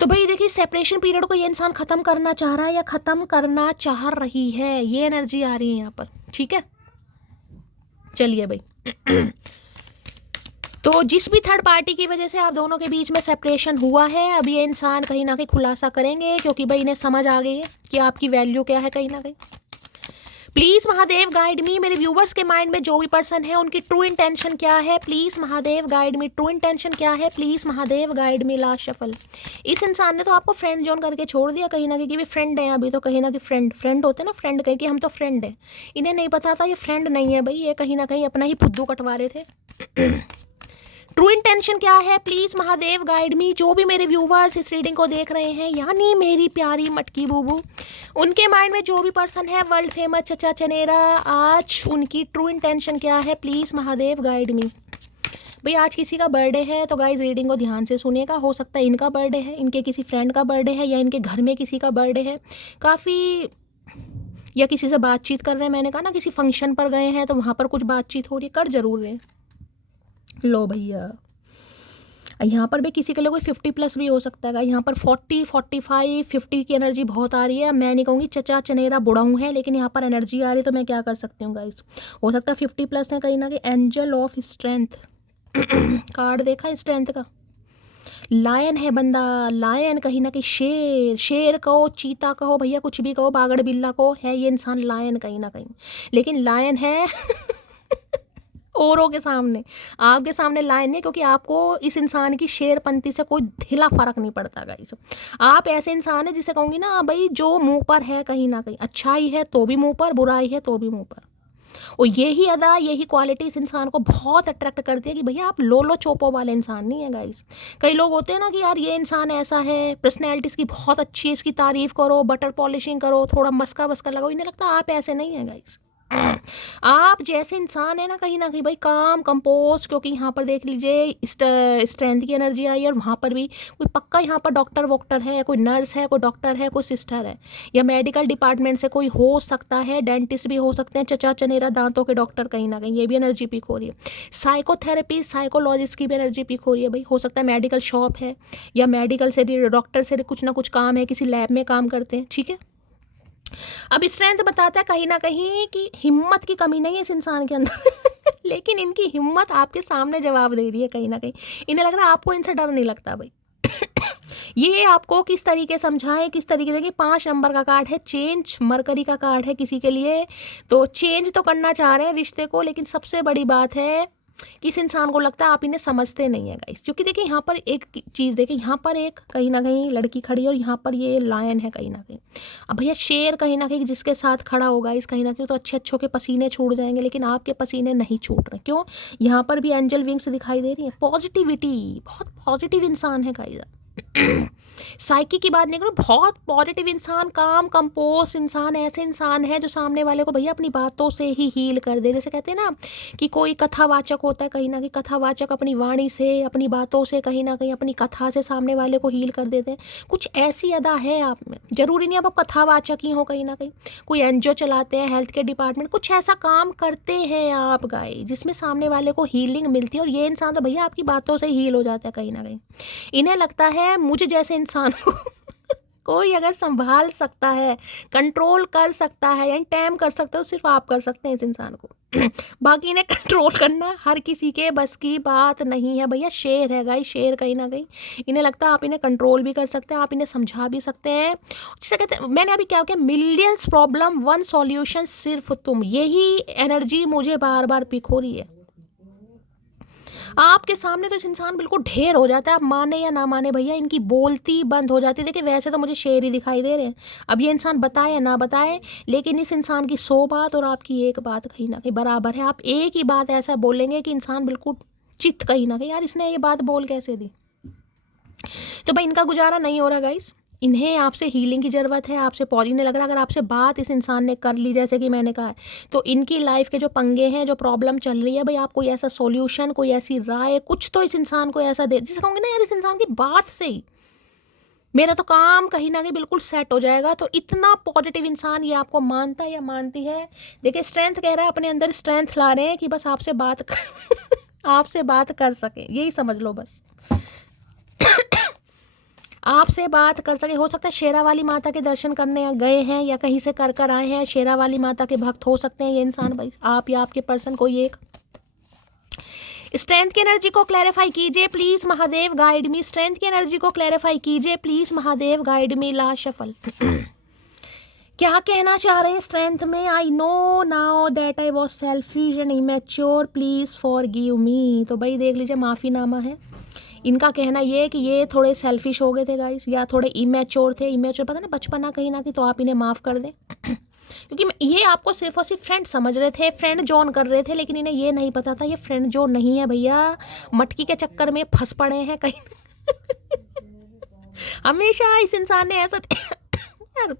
तो भाई देखिए, सेपरेशन पीरियड को ये इंसान खत्म करना चाह रहा है या खत्म करना चाह रही है, ये एनर्जी आ रही है यहाँ पर। ठीक है, चलिए भाई। तो जिस भी थर्ड पार्टी की वजह से आप दोनों के बीच में सेपरेशन हुआ है, अब ये इंसान कहीं ना कहीं खुलासा करेंगे, क्योंकि भाई इन्हें समझ आ गई है कि आपकी वैल्यू क्या है कहीं ना कहीं। प्लीज महादेव गाइड मी। मेरे व्यूवर्स के माइंड में जो भी पर्सन है, उनकी ट्रू इंटेंशन क्या है, please Mahadev guide me. True intention क्या है, please Mahadev guide me. Last shuffle. इस इंसान ने तो आपको फ्रेंड जोन करके छोड़ दिया कहीं ना कहीं, कि भी फ्रेंड है अभी तो, कहीं ना कहीं फ्रेंड होते हैं ना, फ्रेंड कहीं कि हम तो फ्रेंड है। इन्हें नहीं पता था ये फ्रेंड नहीं है भाई, ये कहीं ना कहीं अपना ही फुद्दू कटवा रहे थे। ट्रू इंटेंशन क्या है, प्लीज महादेव गाइड मी। जो भी मेरे व्यूवर्स इस रीडिंग को देख रहे हैं, यानी मेरी प्यारी मटकी बूबू, उनके माइंड में जो भी पर्सन है वर्ल्ड फेमस चचा चनेरा, आज उनकी ट्रू इंटेंशन क्या है, प्लीज महादेव गाइड मी। भाई आज किसी का बर्थडे है, तो गाइज रीडिंग को ध्यान से सुनिएगा। हो सकता है इनका बर्थडे है, इनके किसी फ्रेंड का बर्थडे है, या इनके घर में किसी का बर्थडे है, काफ़ी, या किसी से बातचीत कर रहे हैं। मैंने कहा ना किसी फंक्शन पर गए हैं, तो वहाँ पर कुछ बातचीत हो रही है, कर जरूर रहे हैं। लो भैया, यहाँ पर भी किसी के लिए कोई 50 प्लस भी हो सकता है। यहाँ पर 40, 45, 50 की एनर्जी बहुत आ रही है। मैं नहीं कहूँगी चचा चनेरा बुढ़ा हूँ है, लेकिन यहाँ पर एनर्जी आ रही है, तो मैं क्या कर सकती हूँ गाइस। हो सकता है 50 प्लस है कहीं ना कहीं। एंजल ऑफ स्ट्रेंथ कार्ड देखा स्ट्रेंथ का। लायन है बंदा, लायन कहीं ना कहीं शेर, शेर कहो चीता कहो भैया, कुछ भी कहो, बागड़ बिल्ला को है ये इंसान लायन कहीं ना कहीं, लेकिन लायन है औरों के सामने। आपके सामने लायन नहीं, क्योंकि आपको इस इंसान की शेरपंती से कोई ढिला फर्क नहीं पड़ता गाइस। आप ऐसे इंसान है जिसे कहूँगी ना भाई, जो मुंह पर है कहीं ना कहीं, अच्छाई है तो भी मुंह पर, बुराई है तो भी मुंह पर। और यही अदा, यही क्वालिटी इस इंसान को बहुत अट्रैक्ट करती है कि भैया आप लोलो चोपो वाले इंसान नहीं है गाइस। कई लोग होते हैं ना कि यार ये इंसान ऐसा है, पर्सनैलिटी इसकी बहुत अच्छी है, इसकी तारीफ करो, बटर पॉलिशिंग करो, थोड़ा मस्का वस्का लगाओ, इन्हें लगता है आप ऐसे नहीं है गाइस। आप जैसे इंसान है ना कहीं भाई काम कंपोज, क्योंकि यहाँ पर देख लीजिए स्ट्रेंथ की एनर्जी आई है, और वहाँ पर भी कोई पक्का यहाँ पर डॉक्टर वॉक्टर है, कोई नर्स है, कोई डॉक्टर है, कोई सिस्टर है, या मेडिकल डिपार्टमेंट से कोई हो सकता है, डेंटिस्ट भी हो सकते हैं, चचा चनेरा दांतों के डॉक्टर कहीं ना कहीं, ये भी एनर्जी पिक हो रही है। साइकोथेरेपिस्ट, साइकोलॉजिस्ट की भी एनर्जी पिक हो रही है भाई। हो सकता है मेडिकल शॉप है, या मेडिकल से डॉक्टर से कुछ ना कुछ काम है, किसी लैब में काम करते हैं, ठीक है। अब स्ट्रेंथ बताता है कहीं ना कहीं कि हिम्मत की कमी नहीं है इस इंसान के अंदर लेकिन इनकी हिम्मत आपके सामने जवाब दे रही है कहीं ना कहीं। इन्हें लग रहा है आपको इनसे डर नहीं लगता भाई ये आपको किस तरीके समझाएं, किस तरीके से कि 5 नंबर का कार्ड है, चेंज मरकरी का कार्ड है किसी के लिए, तो चेंज तो करना चाह रहे हैं रिश्ते को, लेकिन सबसे बड़ी बात है कि इस इंसान को लगता है आप इन्हें समझते नहीं है गाइस। क्योंकि देखिए यहाँ पर एक चीज़ देखिए, यहाँ पर एक कहीं ना कहीं लड़की खड़ी है, और यहाँ पर ये लायन है कहीं ना कहीं। अब भैया शेर कहीं ना कहीं जिसके साथ खड़ा होगा इस कहीं ना कहीं, तो अच्छे अच्छों के पसीने छूट जाएंगे, लेकिन आपके पसीने नहीं छूट रहे। क्यों? यहाँ पर भी एंजल विंग्स दिखाई दे रही है, पॉजिटिविटी, बहुत पॉजिटिव इंसान है गाइस। साइकी की बात नहीं करूँ, बहुत पॉजिटिव इंसान, काम कंपोज इंसान, ऐसे इंसान है जो सामने वाले को भैया अपनी बातों से ही हील कर दे। जैसे कहते हैं ना कि कोई कथावाचक होता है कहीं ना कहीं, कथावाचक अपनी वाणी से, अपनी बातों से कहीं ना कहीं, अपनी कथा से सामने वाले को हील कर देते हैं। कुछ ऐसी अदा है आप में, जरूरी नहीं आप कथावाचक ही हो कहीं ना कहीं, कोई एनजीओ चलाते हैं, हेल्थ के डिपार्टमेंट, कुछ ऐसा काम करते हैं आप गाय जिसमें सामने वाले को हीलिंग मिलती है, और ये इंसान तो भैया आपकी बातों से हील हो जाता है कहीं ना कहीं। इन्हें लगता है मुझे जैसे इंसान को कोई अगर संभाल सकता है, कंट्रोल कर सकता है, यानी टैम कर सकता है, तो सिर्फ आप कर सकते हैं इस इंसान को बाकी इन्हें कंट्रोल करना हर किसी के बस की बात नहीं है भैया। शेर है गाइस, शेर कहीं ना कहीं। इन्हें लगता है आप इन्हें कंट्रोल भी कर सकते हैं, आप इन्हें समझा भी सकते हैं। जिसे कहते हैं, मैंने अभी क्या किया, मिलियंस प्रॉब्लम वन सॉल्यूशन सिर्फ तुम, यही एनर्जी मुझे बार बार पिक हो रही है। आपके सामने तो इस इंसान बिल्कुल ढेर हो जाता है, आप माने या ना माने भैया, इनकी बोलती बंद हो जाती है। देखिए वैसे तो मुझे शेर ही दिखाई दे रहे हैं, अब ये इंसान बताए या ना बताए, लेकिन इस इंसान की 100 बात और आपकी एक बात कहीं ना कहीं बराबर है। आप एक ही बात ऐसा बोलेंगे कि इंसान बिल्कुल चित कहीं ना कहीं, यार इसने ये बात बोल कैसे दी। तो भाई इनका गुजारा नहीं हो रहा गाइस, इन्हें आपसे हीलिंग की ज़रूरत है, आपसे पॉजिटिव लग रहा है। अगर आपसे बात इस इंसान ने कर ली जैसे कि मैंने कहा है, तो इनकी लाइफ के जो पंगे हैं, जो प्रॉब्लम चल रही है भाई, आप कोई ऐसा सॉल्यूशन, कोई ऐसी राय, कुछ तो इस इंसान को ऐसा दे जिसे कहूँगी ना यार इस इंसान की बात से ही मेरा तो काम कहीं ना कहीं बिल्कुल सेट हो जाएगा। तो इतना पॉजिटिव इंसान ये आपको मानता है या मानती है। देखिए स्ट्रेंथ कह रहा है, अपने अंदर स्ट्रेंथ ला रहे हैं कि बस आपसे बात आपसे बात कर सके, यही समझ लो बस आपसे बात कर सके। हो सकता है शेरा वाली माता के दर्शन करने गए हैं, या कहीं से कर आए हैं, शेरा वाली माता के भक्त हो सकते हैं ये इंसान भाई, आप या आपके पर्सन कोई एक। स्ट्रेंथ की एनर्जी को क्लैरिफाई कीजिए please Mahadev, guide me. Strength की एनर्जी को क्लैरिफाई कीजिए प्लीज महादेव, गाइड मी। ला शफल क्या कहना चाह रहे हैं स्ट्रेंथ में। I know now that I was selfish and immature, please forgive me. तो भाई देख लीजिए माफ़ीनामा है। इनका कहना ये है कि ये थोड़े सेल्फिश हो गए थे गाइस, या थोड़े इमेच्योर थे। इमेच्योर पता ना बचपना कहीं ना कहीं, तो आप इन्हें माफ़ कर दें क्योंकि ये आपको सिर्फ और सिर्फ फ्रेंड समझ रहे थे, फ्रेंड जोन कर रहे थे, लेकिन इन्हें ये नहीं पता था ये फ्रेंड जोन नहीं है भैया, मटकी के चक्कर में फंस पड़े हैं कहीं हमेशा इस इंसान ने ऐसा यार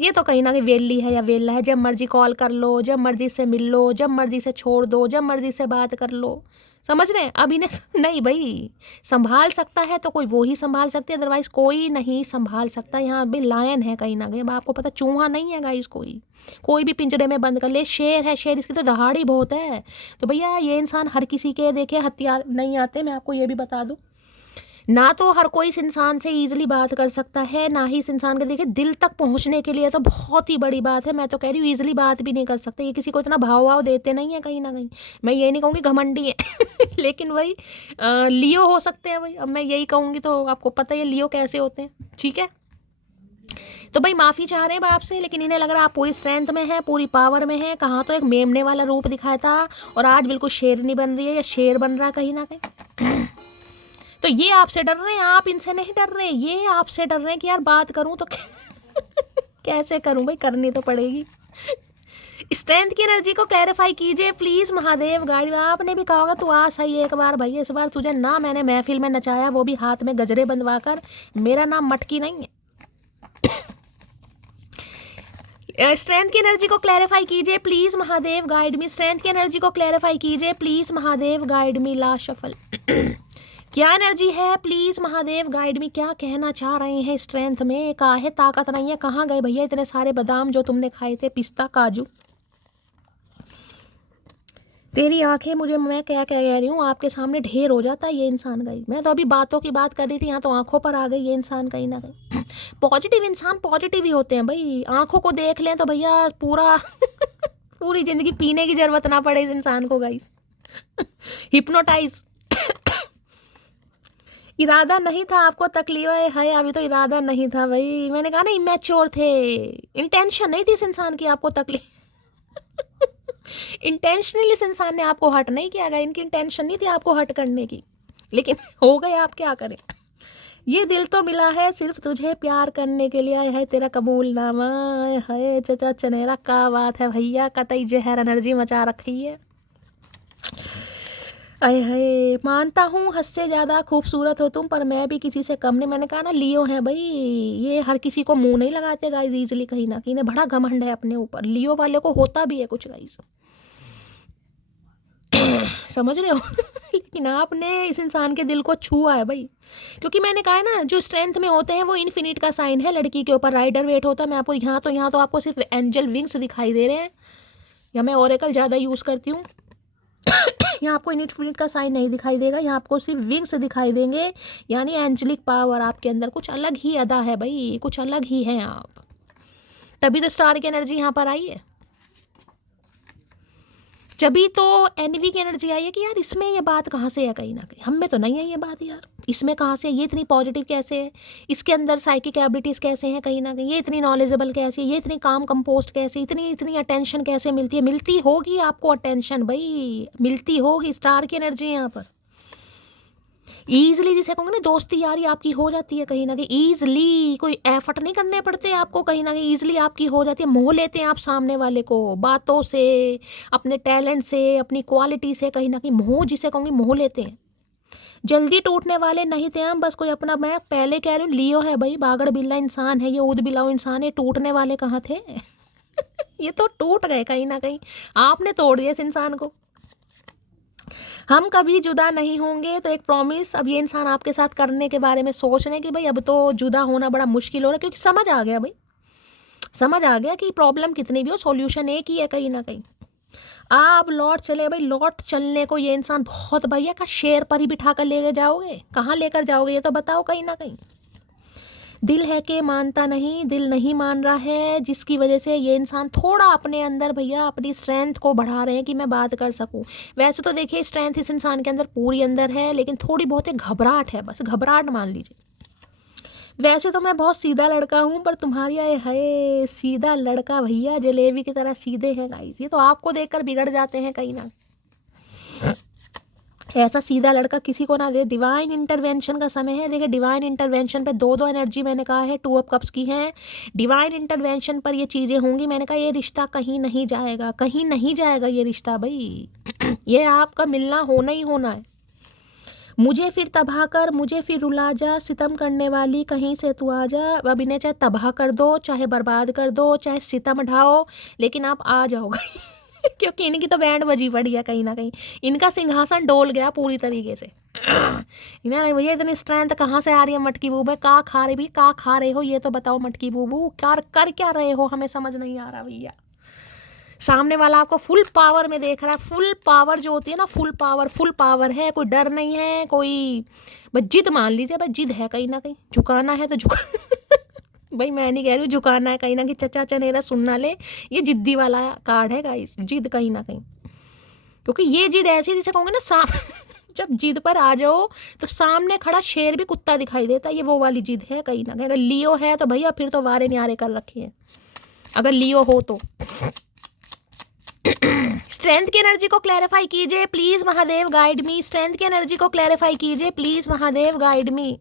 ये तो कहीं ना कहीं वेली है या वेला है, जब मर्जी कॉल कर लो, जब मर्जी से मिल लो, जब मर्जी से छोड़ दो, जब मर्जी से बात कर लो, समझ रहे हैं। अब इन्हें नहीं भाई, संभाल सकता है तो कोई वो ही संभाल सकती है, अदरवाइज कोई नहीं संभाल सकता। यहाँ भी लायन है कहीं ना कहीं, अब आपको पता चूहा नहीं है गाइस, कोई भी पिंजरे में बंद कर ले। शेर है, शेर इसकी तो दहाड़ी बहुत है। तो भैया ये इंसान हर किसी के देखे हथियार नहीं आते, मैं आपको ये भी बता दूं। ना तो हर कोई इस इंसान से ईजिली बात कर सकता है, ना ही इस इंसान के देखिए दिल तक पहुंचने के लिए तो बहुत ही बड़ी बात है। मैं तो कह रही हूँ ईजिली बात भी नहीं कर सकते, ये किसी को इतना भाव वाव देते नहीं है कहीं ना कहीं। मैं ये नहीं कहूँगी घमंडी है लेकिन वही लियो हो सकते हैं भाई। अब मैं यही कहूँगी तो आपको पता ही है लियो कैसे होते हैं, ठीक है। तो भाई माफ़ी चाह रहे हैं बाप से, लेकिन इन्हें लग रहा है आप पूरी स्ट्रेंथ में हैं, पूरी पावर में हैं। कहाँ तो एक मेमने वाला रूप दिखाया था और आज बिल्कुल शेरनी बन रही है या शेर बन रहा है कहीं ना कहीं। तो ये आपसे डर रहे हैं, आप इनसे नहीं डर रहे, ये आपसे डर रहे हैं कि यार बात करूं तो कैसे करूं भाई, करनी तो पड़ेगी। स्ट्रेंथ की एनर्जी को क्लैरिफाई कीजिए प्लीज महादेव गाइड। आपने भी कहा होगा तू आ सही एक बार भाई, इस बार तुझे ना मैंने महफिल में नचाया, वो भी हाथ में गजरे बंधवा कर। मेरा नाम मटकी नहीं है। स्ट्रेंथ की एनर्जी को क्लैरिफाई कीजिए please Mahadev guide me. Strength की एनर्जी को क्लैरिफाई कीजिए please Mahadev guide me. Last shuffle क्या एनर्जी है प्लीज महादेव गाइड मी। क्या कहना चाह रहे हैं स्ट्रेंथ में, काहे ताकत नहीं है, कहाँ गए भैया इतने सारे बादाम जो तुमने खाए थे, पिस्ता काजू। तेरी आंखें मुझे, मैं क्या कह रही हूँ, आपके सामने ढेर हो जाता है ये इंसान गई। मैं तो अभी बातों की बात कर रही थी, यहाँ तो आंखों पर आ गई ये इंसान कहीं ना कहीं। पॉजिटिव इंसान पॉजिटिव ही होते हैं भाई, आंखों को देख लें तो भैया पूरा पूरी जिंदगी पीने की जरूरत ना पड़े इस इंसान को गाइस। हिप्नोटाइज। इरादा नहीं था आपको तकलीफ है, अभी तो इरादा नहीं था भाई, मैंने कहा ना इमेच्योर थे। इंटेंशन नहीं थी इस इंसान की आपको तकलीफ। इंटेंशनली इस इंसान ने आपको हर्ट नहीं किया गया, इनकी इंटेंशन नहीं थी आपको हर्ट करने की, लेकिन हो गए, आप क्या करें। ये दिल तो मिला है सिर्फ तुझे प्यार करने के लिए, आया है तेरा कबूलनामा है चचा चनेरा। का बात है भैया, कतई जहर एनर्जी मचा रखी है। अरे हाय, मानता हूँ हद से ज़्यादा खूबसूरत हो तुम, पर मैं भी किसी से कम नहीं। मैंने कहा ना लियो है भाई, ये हर किसी को मुंह नहीं लगाते गाइज इजीली, कहीं ना कहीं बड़ा घमंड है अपने ऊपर। लियो वाले को होता भी है कुछ गाइज, समझ रहे हो। लेकिन आपने इस इंसान के दिल को छुआ है भाई, क्योंकि मैंने कहा है ना जो स्ट्रेंथ में होते हैं वो इन्फिनिट का साइन है। लड़की के ऊपर राइडर वेट होता है। मैं आपको यहाँ तो आपको सिर्फ एंजल विंग्स दिखाई दे रहे हैं, या मैं ओरेकल ज़्यादा यूज़ करती हूँ। यहाँ आपको इन्फिनिट का साइन नहीं दिखाई देगा, यहाँ आपको सिर्फ विंग्स दिखाई देंगे, यानी एंजलिक पावर आपके अंदर कुछ अलग ही अदा है भाई, कुछ अलग ही हैं आप। तभी तो स्टार की एनर्जी यहाँ पर आई है, जभी तो एनवी की एनर्जी आई है कि यार इसमें ये बात कहाँ से है, कहीं ना कहीं हम में तो नहीं है ये बात यार, इसमें कहाँ से है, ये इतनी पॉजिटिव कैसे है, इसके अंदर साइकिक एबिलिटीज़ कैसे हैं, कहीं ना कहीं ये इतनी नॉलेजेबल कैसे है, ये इतनी काम कंपोस्ट कैसे, इतनी अटेंशन कैसे मिलती है। मिलती होगी आपको अटेंशन भाई, मिलती होगी, स्टार की एनर्जी है यहाँ पर। ईजिली जिसे कहूँगे ना दोस्ती यारी आपकी हो जाती है कहीं ना कहीं ईजिली, कोई एफर्ट नहीं करने पड़ते आपको, कहीं ना कहीं ईजिली आपकी हो जाती है। मोह लेते हैं आप सामने वाले को बातों से, अपने टैलेंट से, अपनी क्वालिटी से, कहीं ना कहीं मोह जिसे कहूँगी मोह लेते हैं। जल्दी टूटने वाले नहीं थे हम, बस कोई अपना, मैं पहले कह रही हूँ लियो है भाई, बागड़ बिल्ला इंसान है ये, ऊद बिलाऊ इंसान है। टूटने वाले कहाँ थे। ये तो टूट गए कहीं ना कहीं, आपने तोड़ दिया इस इंसान को। हम कभी जुदा नहीं होंगे, तो एक प्रॉमिस अब ये इंसान आपके साथ करने के बारे में सोच रहे हैं कि भाई अब तो जुदा होना बड़ा मुश्किल हो रहा है, क्योंकि समझ आ गया भाई, समझ आ गया कि प्रॉब्लम कितनी भी हो सॉल्यूशन एक ही है कहीं ना कहीं। आप लौट चले भाई, लौट चलने को ये इंसान बहुत, भैया का शेर पर ही बिठा कर लेके जाओगे, कहाँ लेकर जाओगे ये तो बताओ कहीं ना कहीं। दिल है कि मानता नहीं, दिल नहीं मान रहा है, जिसकी वजह से ये इंसान थोड़ा अपने अंदर भैया अपनी स्ट्रेंथ को बढ़ा रहे हैं कि मैं बात कर सकूं। वैसे तो देखिए स्ट्रेंथ इस इंसान के अंदर पूरी अंदर है, लेकिन थोड़ी बहुत एक घबराहट है, बस घबराहट मान लीजिए। वैसे तो मैं बहुत सीधा लड़का हूँ, पर तुम्हारी आए है सीधा लड़का भैया जलेबी की तरह सीधे हैं गाइस, ये तो आपको देखकर बिगड़ जाते हैं कहीं ना। ऐसा सीधा लड़का किसी को ना दे। डिवाइन इंटरवेंशन का समय है। देखिए डिवाइन इंटरवेंशन पे दो एनर्जी मैंने कहा है, 2 ऑफ कप्स की है। डिवाइन इंटरवेंशन पर ये चीज़ें होंगी। मैंने कहा ये रिश्ता कहीं नहीं जाएगा, कहीं नहीं जाएगा ये रिश्ता भाई। ये आपका मिलना होना ही होना है। मुझे फिर तबाह कर, मुझे फिर रुला जा, सितम करने वाली कहीं से तू आ जा। अब इन्हें चाहे तबाह कर दो, चाहे बर्बाद कर दो, चाहे सितम ढाओ, लेकिन आप आ जाओगे। क्योंकि इनकी तो बैंड बजी पड़ी है कहीं ना कहीं, इनका सिंहासन डोल गया पूरी तरीके से। इन्हें भैया इतनी स्ट्रेंथ कहाँ से आ रही है मटकी बूबू, का खा रहे भी, का खा रहे हो ये तो बताओ मटकी बूबू, कर क्या रहे हो, हमें समझ नहीं आ रहा भैया। सामने वाला आपको फुल पावर में देख रहा है। फुल पावर जो होती है ना, फुल पावर है, कोई डर नहीं है, कोई बस जिद मान लीजिए, बस जिद है कहीं ना कहीं, झुकाना है तो झुका भाई मैं नहीं कह रही हूँ झुकाना है कहीं ना कहीं, चचा चनेरा सुनना ले, ये जिद्दी वाला कार्ड है गाइस, जिद कहीं ना कहीं, क्योंकि ये जिद ऐसी जिसे कहूँगे ना जब जिद पर आ जाओ तो सामने खड़ा शेर भी कुत्ता दिखाई देता है, ये वो वाली जिद है कहीं ना कहीं। अगर लियो है तो भैया फिर तो वारे न्यारे कर रखे हैं, अगर लियो हो तो। स्ट्रेंथ की एनर्जी को क्लैरिफाई कीजिए please Mahadev, guide me. Strength की एनर्जी को क्लैरिफाई कीजिए प्लीज महादेव, गाइड मी।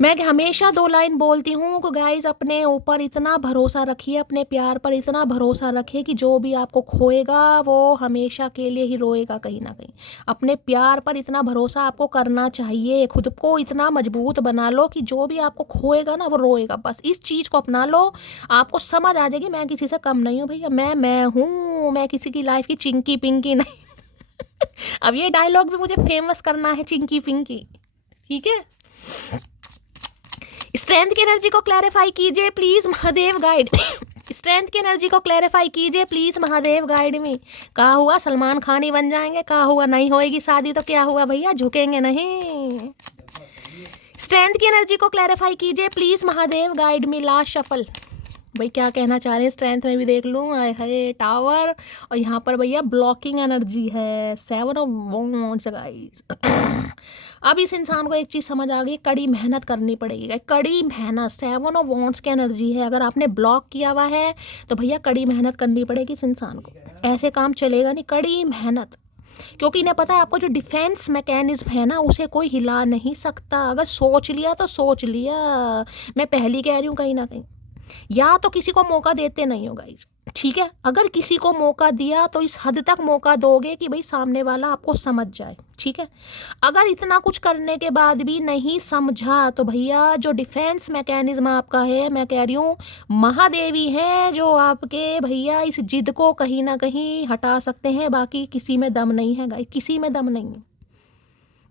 मैं हमेशा 2 लाइन बोलती हूँ कि गाइज अपने ऊपर इतना भरोसा रखिए, अपने प्यार पर इतना भरोसा रखिए कि जो भी आपको खोएगा वो हमेशा के लिए ही रोएगा कहीं ना कहीं। अपने प्यार पर इतना भरोसा आपको करना चाहिए, खुद को इतना मजबूत बना लो कि जो भी आपको खोएगा ना वो रोएगा। बस इस चीज़ को अपना लो, आपको समझ आ जाएगी मैं किसी से कम नहीं हूँ भैया, मैं हूँ, मैं किसी की लाइफ की चिंकी पिंकी नहीं। अब ये डायलॉग भी मुझे फेमस करना है, चिंकी पिंकी, ठीक है। स्ट्रेंथ की एनर्जी को क्लैरिफाई कीजिए प्लीज महादेव, गाइड। स्ट्रेंथ की एनर्जी को क्लैरिफाई कीजिए प्लीज महादेव, गाइड में। कहा हुआ सलमान खान ही बन जाएंगे, कहा हुआ नहीं होएगी शादी तो क्या हुआ भैया, झुकेंगे नहीं। स्ट्रेंथ की एनर्जी को क्लैरिफाई कीजिए प्लीज महादेव, गाइड में। लास्ट शफल, भाई क्या कहना चाह रहे हैं, स्ट्रेंथ में भी देख लूँ, है टावर, और यहाँ पर भैया ब्लॉकिंग एनर्जी है, 7 ऑफ वॉन्ड्स गाइस। अब इस इंसान को एक चीज़ समझ आ गई, कड़ी मेहनत करनी पड़ेगी, कड़ी मेहनत। 7 ऑफ वॉन्ड्स की एनर्जी है, अगर आपने ब्लॉक किया हुआ है तो भैया कड़ी मेहनत करनी पड़ेगी इस इंसान को, ऐसे काम चलेगा नहीं, कड़ी मेहनत। क्योंकि इन्हें पता है आपको जो डिफेंस मैकेनिज्म है ना उसे कोई हिला नहीं सकता, अगर सोच लिया तो सोच लिया। मैं पहली कह रही हूँ कहीं ना कहीं, या तो किसी को मौका देते नहीं हो गाइस, ठीक है। अगर किसी को मौका दिया तो इस हद तक मौका दोगे कि भाई सामने वाला आपको समझ जाए, ठीक है। अगर इतना कुछ करने के बाद भी नहीं समझा तो भैया जो डिफेंस मैकेनिज्म आपका है, मैं कह रही हूँ महादेवी है जो आपके भैया इस जिद को कहीं ना कहीं हटा सकते हैं, बाकी किसी में दम नहीं है गाइस, किसी में दम नहीं है।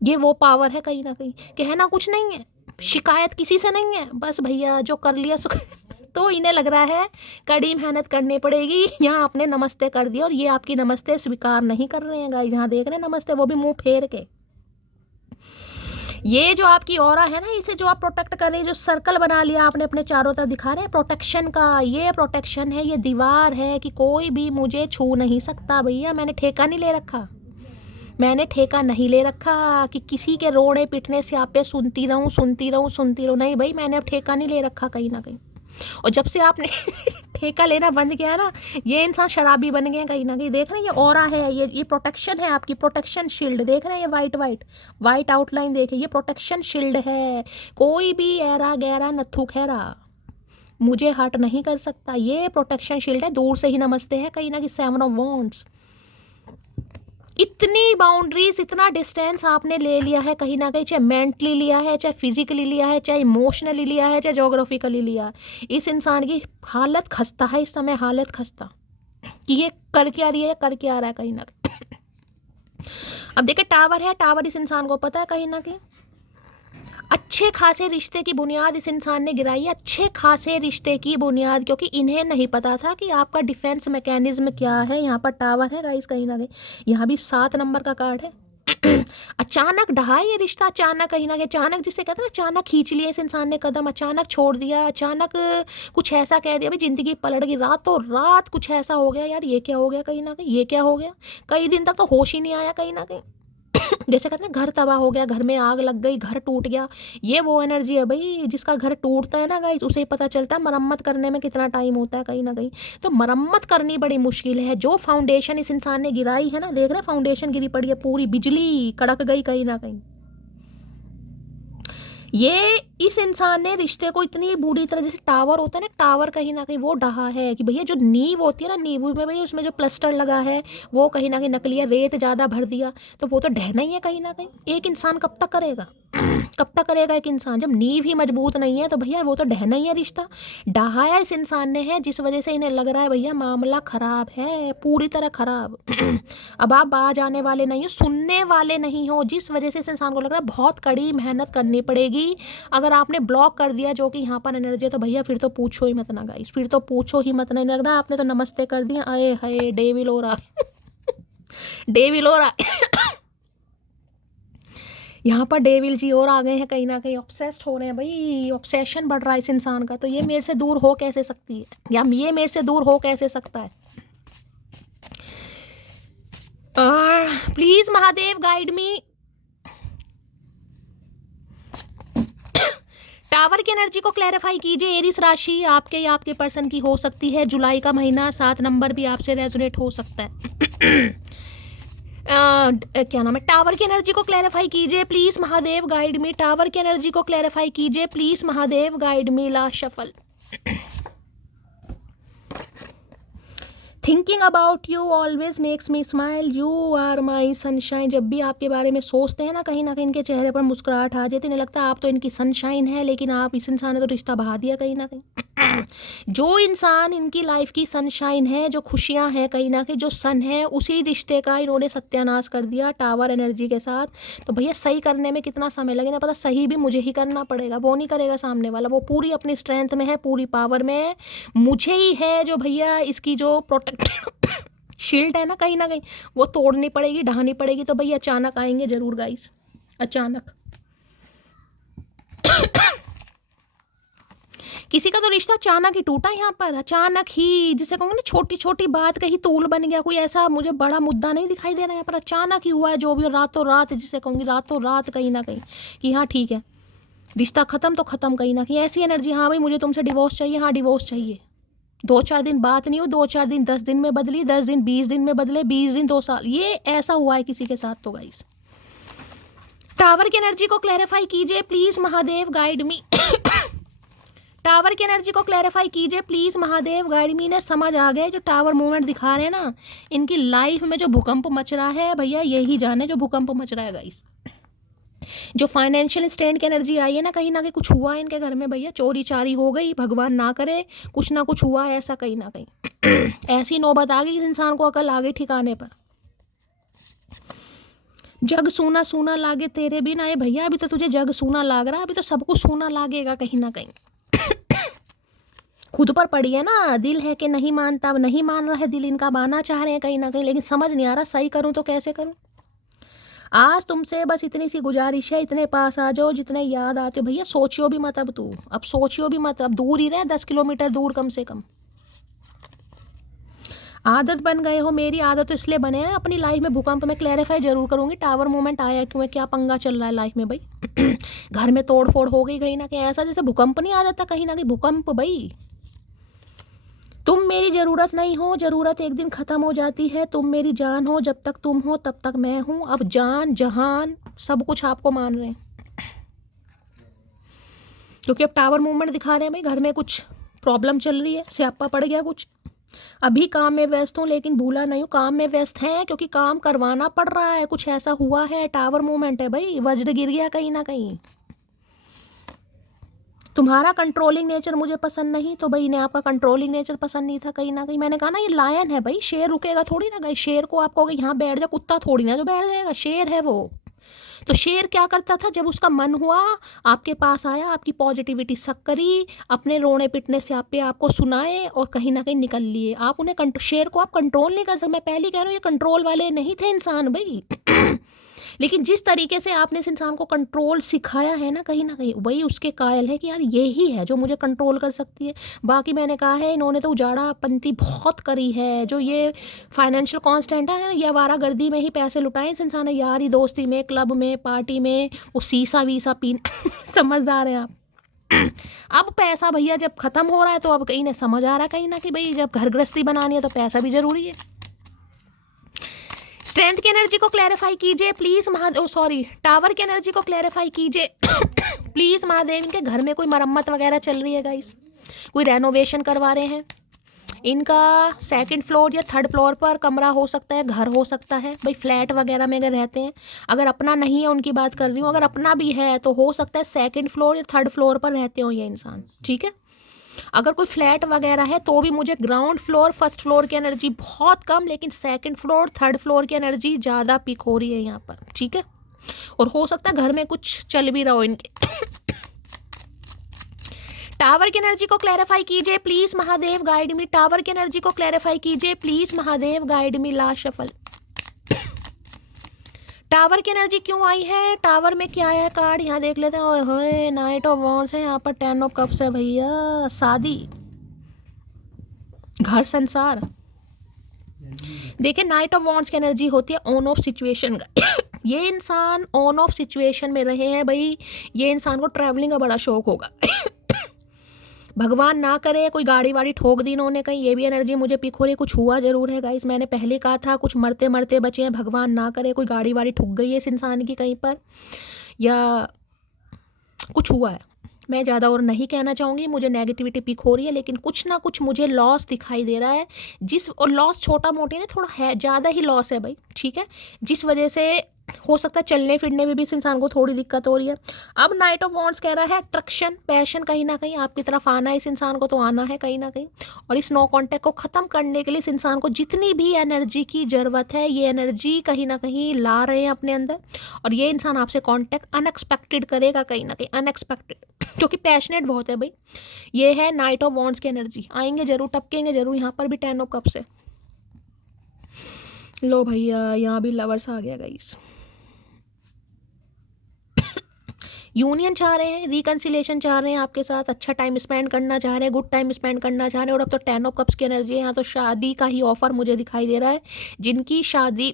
ये वो पावर है कहीं ना कहीं, कहना कुछ नहीं है, शिकायत किसी से नहीं है, बस भैया जो कर लिया तो इन्हें लग रहा है कड़ी मेहनत करनी पड़ेगी। यहाँ आपने नमस्ते कर दिया और ये आपकी नमस्ते स्वीकार नहीं कर रहे हैं गाइस, यहाँ देख रहे हैं नमस्ते, वो भी मुंह फेर के। ये जो आपकी ऑरा है ना, इसे जो आप प्रोटेक्ट कर रहे हैं, जो सर्कल बना लिया आपने अपने चारों तरफ दिखा रहे हैं प्रोटेक्शन का, ये प्रोटेक्शन है, ये दीवार है कि कोई भी मुझे छू नहीं सकता भैया। मैंने ठेका नहीं ले रखा, मैंने ठेका नहीं ले रखा कि किसी के रोने पिटने से आप पे सुनती रहूं, नहीं भाई, मैंने अब ठेका नहीं ले रखा कहीं ना कहीं। और जब से आपने ठेका लेना बंद किया ना, ये इंसान शराबी बन गए कहीं ना कहीं। देख रहे हैं ये ऑरा है, ये प्रोटेक्शन है आपकी, प्रोटेक्शन शील्ड देख रहे हैं, ये वाइट आउटलाइन देखे, ये प्रोटेक्शन शील्ड है। कोई भी ऐरा गैरा नथु खैरा मुझे हर्ट नहीं कर सकता, ये प्रोटेक्शन शील्ड है। दूर से ही नमस्ते है कहीं ना कहीं, 7 ऑफ वॉन्ड्स। इतनी बाउंड्रीज, इतना डिस्टेंस आपने ले लिया है कहीं ना कहीं, चाहे मेंटली लिया है, चाहे फिजिकली लिया है, चाहे इमोशनली लिया है, चाहे जोग्राफिकली लिया। इस इंसान की हालत खस्ता है इस समय, हालत खस्ता कि ये कर क्या रही है, कर क्या आ रहा है कहीं ना कहीं। अब देखिए टावर है, टावर इस इंसान को पता है कहीं ना कहीं अच्छे खासे रिश्ते की बुनियाद इस इंसान ने गिराई है, अच्छे खासे रिश्ते की बुनियाद, क्योंकि इन्हें नहीं पता था कि आपका डिफेंस मैकेनिज्म क्या है। यहाँ पर टावर है गाइस कहीं ना कहीं, यहाँ भी 7 नंबर का कार्ड है। अचानक ढहा ये रिश्ता, अचानक कहीं ना कहीं, अचानक जिसे कहते हैं ना, अचानक खींच लिया इस इंसान ने कदम, अचानक छोड़ दिया, अचानक कुछ ऐसा कह दिया, भाई जिंदगी पलट गई, रातों रात कुछ ऐसा हो गया यार, ये क्या हो गया कहीं ना कहीं, ये क्या हो गया। कई दिन तक तो होश ही नहीं आया कहीं ना कहीं। जैसे कहते हैं घर तबाह हो गया, घर में आग लग गई, घर टूट गया। ये वो एनर्जी है भाई, जिसका घर टूटता है ना गाइस, उसे ही पता चलता है मरम्मत करने में कितना टाइम होता है कहीं ना कहीं। तो मरम्मत करनी बड़ी मुश्किल है। जो फाउंडेशन इस इंसान ने गिराई है ना, देख रहे हैं फाउंडेशन गिरी पड़ी है, पूरी बिजली कड़क गई कहीं ना कहीं। ये इस इंसान ने रिश्ते को इतनी बुरी तरह, जैसे टावर होता है ना, टावर कहीं ना कहीं वो ढहा है कि भैया जो नींव होती है ना, नींव में भैया उसमें जो प्लास्टर लगा है वो कहीं ना कहीं नकली है, रेत ज़्यादा भर दिया तो वो तो ढहना ही है कहीं ना कहीं। एक इंसान कब तक करेगा, कब तक करेगा एक इंसान? जब नींव ही मजबूत नहीं है तो भैया वो तो ढहना ही है रिश्ता। डहाया इस इंसान ने है जिस वजह से इन्हें लग रहा है भैया मामला खराब है, पूरी तरह खराब। अब आप बाज आने वाले नहीं हो, सुनने वाले नहीं हो, जिस वजह से इस इंसान को लग रहा है बहुत कड़ी मेहनत करनी पड़ेगी। अगर आपने ब्लॉक कर दिया जो कि यहाँ पर एनर्जी है तो भैया फिर तो पूछो ही मत ना गाइस, फिर तो पूछो ही मत। नहीं लग रहा आपने तो नमस्ते कर दिया, आए हाय डेविल हो रहा डेविल हो रहा यहाँ पर डेविल जी और आ गए हैं, कहीं ना कहीं ऑब्सेस्ड हो रहे हैं भाई, ऑब्सेशन बढ़ रहा है इस इंसान का। तो ये मेरे से दूर हो कैसे सकती है, या ये मेरे से दूर हो कैसे सकता है? Please Mahadev guide me. Tower की एनर्जी को क्लैरिफाई कीजिए। एरिस राशि आपके या आपके पर्सन की हो सकती है। जुलाई का महीना, 7 नंबर भी आपसे रेजोनेट हो सकता है। क्या नाम है? टावर की एनर्जी को क्लैरिफाई कीजिए please Mahadev guide me. Tower की एनर्जी को क्लैरिफाई कीजिए please Mahadev guide me. Last shuffle. Thinking about you always makes me smile, you are my sunshine. जब भी आपके बारे में सोचते हैं ना कहीं इनके चेहरे पर मुस्कुराहट आ जाती है। इन्हें लगता है आप तो इनकी सनशाइन है, लेकिन आप इस इंसान ने तो रिश्ता बहा दिया कहीं ना कहीं। जो इंसान इनकी लाइफ की सनशाइन है, जो खुशियां हैं कहीं ना कहीं, जो सन है, उसी रिश्ते का इन्होंने सत्यानाश कर दिया टावर एनर्जी के साथ। तो भैया सही करने में कितना समय लगे ना पता, सही भी मुझे ही करना पड़ेगा, वो नहीं करेगा सामने वाला। वो पूरी अपनी स्ट्रेंथ में है, पूरी पावर में है, मुझे ही है जो भैया इसकी जो प्रोटेक्ट शील्ड है ना कहीं वो तोड़नी पड़ेगी, ढहानी पड़ेगी। तो भैया अचानक आएंगे जरूर गाइस, अचानक। किसी का तो रिश्ता अचानक ही टूटा यहाँ पर, अचानक ही, जिसे कहूँगे ना छोटी छोटी बात कहीं तूल बन गया। कोई ऐसा मुझे बड़ा मुद्दा नहीं दिखाई दे रहा है यहाँ पर, अचानक ही हुआ है जो भी, रातों रात, जिसे कहूँगी रातों रात कहीं ना कहीं कि हाँ ठीक है रिश्ता खत्म तो खत्म कहीं ना कहीं। ऐसी एनर्जी, हाँ भाई मुझे तुमसे डिवोर्स चाहिए, हाँ डिवोर्स चाहिए। 2-4 दिन बात नहीं हो, 2-4 दिन 10 दिन में बदली, 10 दिन 20 दिन में बदले, 20 दिन 2 साल, ये ऐसा हुआ है किसी के साथ। तो गाइस टावर की एनर्जी को क्लैरिफाई कीजिए please Mahadev guide me. Tower की एनर्जी को क्लैरिफाई कीजिए प्लीज महादेव गाइड मी। ने समझ आ गया जो टावर मूवमेंट दिखा रहे हैं ना, इनकी लाइफ में जो भूकंप मच रहा है भैया, यही जाने जो भूकंप मच रहा है गाइस। जो फाइनेंशियल स्टैंड की एनर्जी आई है ना कहीं कुछ हुआ है इनके घर में भैया, चोरी चारी हो गई, भगवान ना करे, कुछ ना कुछ हुआ है ऐसा कहीं ना कहीं। ऐसी नौबत आ गई इस इंसान को, अकल आ गई ठिकाने पर। जग सूना सूना लागे तेरे बिना, ये भैया अभी तो तुझे जग सूना लाग रहा है, अभी तो सब कुछ सूना लागेगा कहीं ना कहीं। खुद पर पड़ी है ना, दिल है कि नहीं मानता, अब नहीं मान रहा है दिल इनका, मानना चाह रहे हैं कहीं ना कहीं, लेकिन समझ नहीं आ रहा सही करूं तो कैसे करूं। आज तुमसे बस इतनी सी गुजारिश है, इतने पास आ जाओ जितने याद आते हो भैया। सोचियो भी मत अब, तू अब सोचियो भी मत, अब दूर ही रहे, 10 किलोमीटर दूर कम से कम। आदत बन गए हो, मेरी आदत तो इसलिए बने ना अपनी लाइफ में भूकंप में क्लैरिफाई जरूर करूंगी टावर मूवमेंट आया क्यों है, क्या पंगा चल रहा है लाइफ में भाई। घर में तोड़ फोड़ हो गई कहीं ना कहीं, ऐसा जैसे भूकंप नहीं आ जाता कहीं ना कहीं, भूकंप भाई। तुम मेरी ज़रूरत नहीं हो, ज़रूरत एक दिन ख़त्म हो जाती है। तुम मेरी जान हो, जब तक तुम हो तब तक मैं हूँ। अब जान जहान सब कुछ आपको मान रहे हैं, क्योंकि अब टावर मूवमेंट दिखा रहे हैं भाई, घर में कुछ प्रॉब्लम चल रही है, स्यापा पड़ गया कुछ। अभी काम में व्यस्त हूँ लेकिन भूला नहीं हूँ, काम में व्यस्त हैं क्योंकि काम करवाना पड़ रहा है, कुछ ऐसा हुआ है, टावर मूवमेंट है भाई, वज्र गिर गया कहीं ना कहीं। तुम्हारा कंट्रोलिंग नेचर मुझे पसंद नहीं, तो भाई इन्हें आपका कंट्रोलिंग नेचर पसंद नहीं था कहीं ना कहीं। मैंने कहा ना ये लायन है भाई, शेर रुकेगा थोड़ी ना गई, शेर को आप कहोगे यहाँ बैठ जा, कुत्ता थोड़ी ना जो बैठ जाएगा, शेर है वो। तो शेर क्या करता था, जब उसका मन हुआ आपके पास आया, आपकी पॉजिटिविटी सक करी, अपने रोने पिटने से आपको सुनाए और कहीं ना कहीं निकल लिए। आप उन्हें शेर को आप कंट्रोल नहीं कर सकते, मैं पहले कह रहा हूँ ये कंट्रोल वाले नहीं थे इंसान भाई। लेकिन जिस तरीके से आपने इस इंसान को कंट्रोल सिखाया है ना कहीं वही उसके कायल है कि यार यही है जो मुझे कंट्रोल कर सकती है। बाकी मैंने कहा है इन्होंने तो उजाड़ा पंती बहुत करी है, जो ये फाइनेंशियल कॉन्स्टेंट है ना, ये आवारागर्दी में ही पैसे लुटाए इस इंसान ने, यारी दोस्ती में, क्लब में, पार्टी में, वो सीसा वीसा पीन समझदार है आप। अब पैसा भैया जब खत्म हो रहा है तो अब कहीं ने समझ आ रहा है कहीं ना कि भाई जब घर गृहस्थी बनानी है तो पैसा भी जरूरी है। स्ट्रेंथ की एनर्जी को क्लैरिफाई कीजिए प्लीज टावर की एनर्जी को क्लैरिफाई कीजिए प्लीज महादेव। इनके घर में कोई मरम्मत वगैरह चल रही है गाइस, कोई रेनोवेशन करवा रहे हैं, इनका सेकंड फ्लोर या थर्ड फ्लोर पर कमरा हो सकता है, घर हो सकता है भाई, फ्लैट वगैरह में अगर रहते हैं। अगर अपना नहीं है उनकी बात कर रही हूँ, अगर अपना भी है तो हो सकता है सेकंड फ्लोर या थर्ड फ्लोर पर रहते हो ये इंसान, ठीक है। अगर कोई फ्लैट वगैरह है तो भी मुझे ग्राउंड फ्लोर फर्स्ट फ्लोर की एनर्जी बहुत कम, लेकिन सेकंड फ्लोर थर्ड फ्लोर की एनर्जी ज़्यादा पिक हो रही है यहाँ पर, ठीक है। और हो सकता है घर में कुछ चल भी रहा हो इनके। टावर की एनर्जी को क्लैरिफाई कीजिए please Mahadev, guide me. Tower की एनर्जी को क्लैरिफाई कीजिए please Mahadev, guide me. Last shuffle. Tower की एनर्जी क्यों आई है, टावर में क्या है कार्ड, यहाँ देख लेते हैं। ओए नाइट ऑफ वॉन्ड्स है यहाँ पर, 10 ऑफ कप्स है भैया। शादी, घर, संसार। देखिए नाइट ऑफ वॉन्ड्स की एनर्जी होती है ऑन ऑफ सिचुएशन का। ये इंसान ऑन ऑफ सिचुएशन में रहे हैं भाई, ये इंसान को ट्रैवलिंग का बड़ा शौक होगा। भगवान ना करे कोई गाड़ी वाड़ी ठोक दी इन्होंने कहीं, ये भी एनर्जी मुझे पिक हो रही है। कुछ हुआ जरूर है गाइस, मैंने पहले कहा था कुछ मरते मरते बचे हैं। भगवान ना करे कोई गाड़ी वाड़ी ठुक गई है इस इंसान की कहीं पर, या कुछ हुआ है। मैं ज़्यादा और नहीं कहना चाहूँगी, मुझे नेगेटिविटी पिक हो रही है, लेकिन कुछ ना कुछ मुझे लॉस दिखाई दे रहा है। और लॉस छोटा मोटी नहीं, थोड़ा है, ज़्यादा ही लॉस है भाई, ठीक है। जिस वजह से हो सकता है चलने फिरने में भी इस इंसान को थोड़ी दिक्कत हो रही है। अब नाइट ऑफ वॉन्ड्स कह रहा है अट्रैक्शन, पैशन, कहीं ना कहीं आपकी तरफ आना है इस इंसान को, तो आना है कहीं ना कहीं। और इस नो कॉन्टैक्ट को ख़त्म करने के लिए इस इंसान को जितनी भी एनर्जी की ज़रूरत है, ये एनर्जी कहीं ना कहीं ला रहे हैं अपने अंदर। और ये इंसान आपसे कॉन्टैक्ट अनएक्सपेक्टेड करेगा कहीं ना कहीं, अनएक्सपेक्टेड, क्योंकि पैशनेट बहुत है भाई। ये है नाइट ऑफ वॉन्ड्स की एनर्जी, आएंगे जरूर, टपकेंगे जरूर। यहाँ पर भी 10 ऑफ कप्स है। लो भैया यहाँ भी लवर्स आ गया गाइस। यूनियन चाह रहे हैं, रिकन्सिलेशन चाह रहे हैं आपके साथ, अच्छा टाइम स्पेंड करना चाह रहे हैं, गुड टाइम स्पेंड करना चाह रहे हैं। और अब तो 10 ऑफ कप्स की एनर्जी है, यहाँ तो शादी का ही ऑफर मुझे दिखाई दे रहा है। जिनकी शादी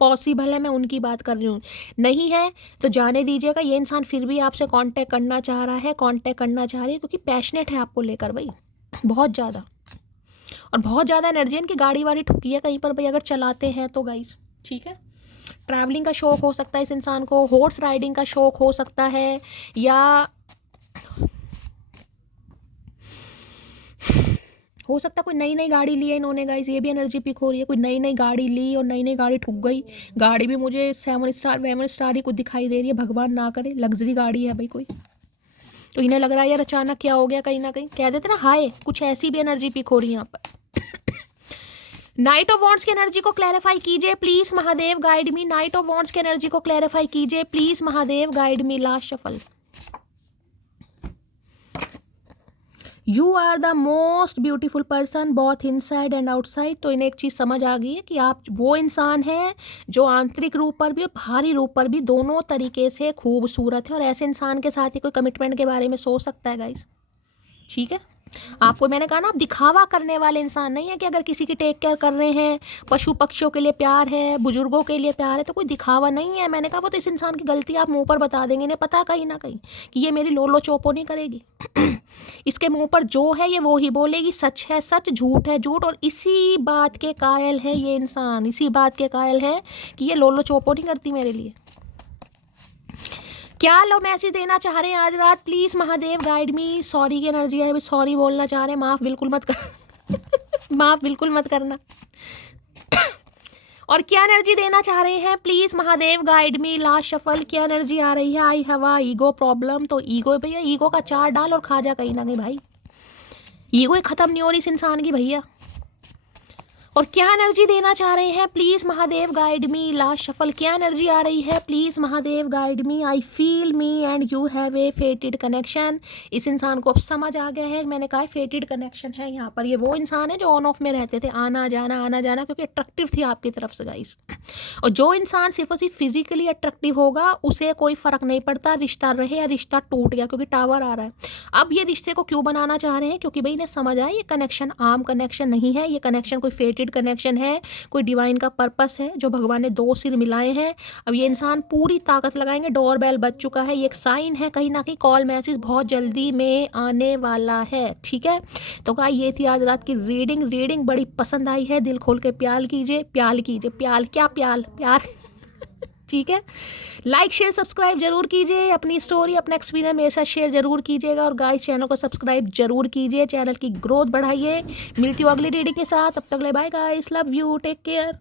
पॉसिबल है, मैं उनकी बात कर रही हूँ, नहीं है तो जाने दीजिएगा। ये इंसान फिर भी आपसे कांटेक्ट करना चाह रहा है, कांटेक्ट करना चाह रही है, क्योंकि पैशनेट है आपको लेकर भाई, बहुत ज़्यादा। और बहुत ज़्यादा एनर्जी इनकी गाड़ी वाड़ी ठुकी है कहीं पर भाई, अगर चलाते हैं तो गाइस, ठीक है। ट्रैवलिंग का शौक हो सकता है इस इंसान को, हॉर्स राइडिंग का शौक हो सकता है, या हो सकता है कोई नई नई गाड़ी ली है इन्होंने गाइस, ये भी एनर्जी पिक हो रही है। कोई नई नई गाड़ी ली और नई नई गाड़ी ठुक गई। गाड़ी भी मुझे 7 स्टार 7 स्टार ही कुछ दिखाई दे रही है, भगवान ना करे लग्जरी गाड़ी है भाई कोई। तो इन्हें लग रहा है यार अचानक क्या हो गया, कहीं ना कहीं कह देते ना हाय, कुछ ऐसी भी एनर्जी पिक हो रही है यहाँ पर। नाइट ऑफ वॉन्ड्स की एनर्जी को क्लैरिफाई कीजिए please Mahadev, guide me. Knight of wands की एनर्जी को क्लैरिफाई कीजिए please Mahadev, guide me. Last shuffle. You are the most beautiful person both inside and outside. तो इन्हें एक चीज़ समझ आ गई है कि आप वो इंसान हैं जो आंतरिक रूप पर भी और बाहरी रूप पर भी दोनों तरीके से खूबसूरत है। और ऐसे इंसान के साथ ही कोई कमिटमेंट के बारे में सोच सकता है गाइस, ठीक है। आपको मैंने कहा ना, आप दिखावा करने वाले इंसान नहीं है कि अगर किसी की टेक केयर कर रहे हैं, पशु पक्षियों के लिए प्यार है, बुजुर्गों के लिए प्यार है, तो कोई दिखावा नहीं है। मैंने कहा वो तो इस इंसान की गलती आप मुंह पर बता देंगे, इन्हें पता कहीं ना कहीं कि ये मेरी लोलो चोपो नहीं करेगी। इसके मुंह पर जो है ये वो ही बोलेगी, सच है सच, झूठ है झूठ। और इसी बात के कायल है ये इंसान, इसी बात के कायल है कि ये लोलो चोपो नहीं करती मेरे लिए। क्या लो मैसेज देना चाह रहे हैं आज रात please Mahadev, guide me. Sorry की एनर्जी है, सॉरी बोलना चाह रहे हैं, माफ बिल्कुल मत कर माफ बिल्कुल मत करना। और क्या एनर्जी देना चाह रहे हैं please Mahadev, guide me. Last shuffle. क्या एनर्जी आ रही है, I have a ego problem. तो ईगो भैया, ईगो का चार डाल और खा जा कहीं ना कहीं भाई, ईगो ही खत्म नहीं हो रही इस इंसान की भैया। और क्या एनर्जी देना चाह रहे हैं please Mahadev, guide me. Last shuffle. क्या एनर्जी आ रही है please Mahadev, guide me. I feel me and you have a फेटेड connection. इस इंसान को अब समझ आ गया है, मैंने कहा फेटेड कनेक्शन है यहाँ पर। ये वो इंसान है जो ऑन ऑफ में रहते थे, आना जाना, क्योंकि अट्रैक्टिव थी आपकी तरफ से गाइस। और जो इंसान सिर्फ और सिर्फ फिजिकली अट्रैक्टिव होगा उसे कोई फर्क नहीं पड़ता, रिश्ता रहे या रिश्ता टूट गया, क्योंकि टावर आ रहा है। अब ये रिश्ते को क्यों बनाना चाह रहे हैं, क्योंकि भाई इन्हें समझ आए ये कनेक्शन आम कनेक्शन नहीं है, ये कनेक्शन कोई फेटेड कनेक्शन है, कोई डिवाइन का पर्पस है जो भगवान ने दो सिर मिलाए हैं। अब ये इंसान पूरी ताकत लगाएंगे। डोर बेल बज चुका है, ये एक साइन है कहीं ना कहीं, कॉल मैसेज बहुत जल्दी में आने वाला है, ठीक है। तो कहा ये थी आज रात की रीडिंग बड़ी पसंद आई है, दिल खोल के प्यार कीजिए, प्यार क्या प्यार ठीक है, लाइक शेयर सब्सक्राइब जरूर कीजिए, अपनी स्टोरी अपना एक्सपीरियंस मेरे साथ शेयर जरूर कीजिएगा, और गाइस चैनल को सब्सक्राइब जरूर कीजिए, चैनल की ग्रोथ बढ़ाइए। मिलती हूँ अगली रीडिंग के साथ, तब तक ले bye guys, love you, take care.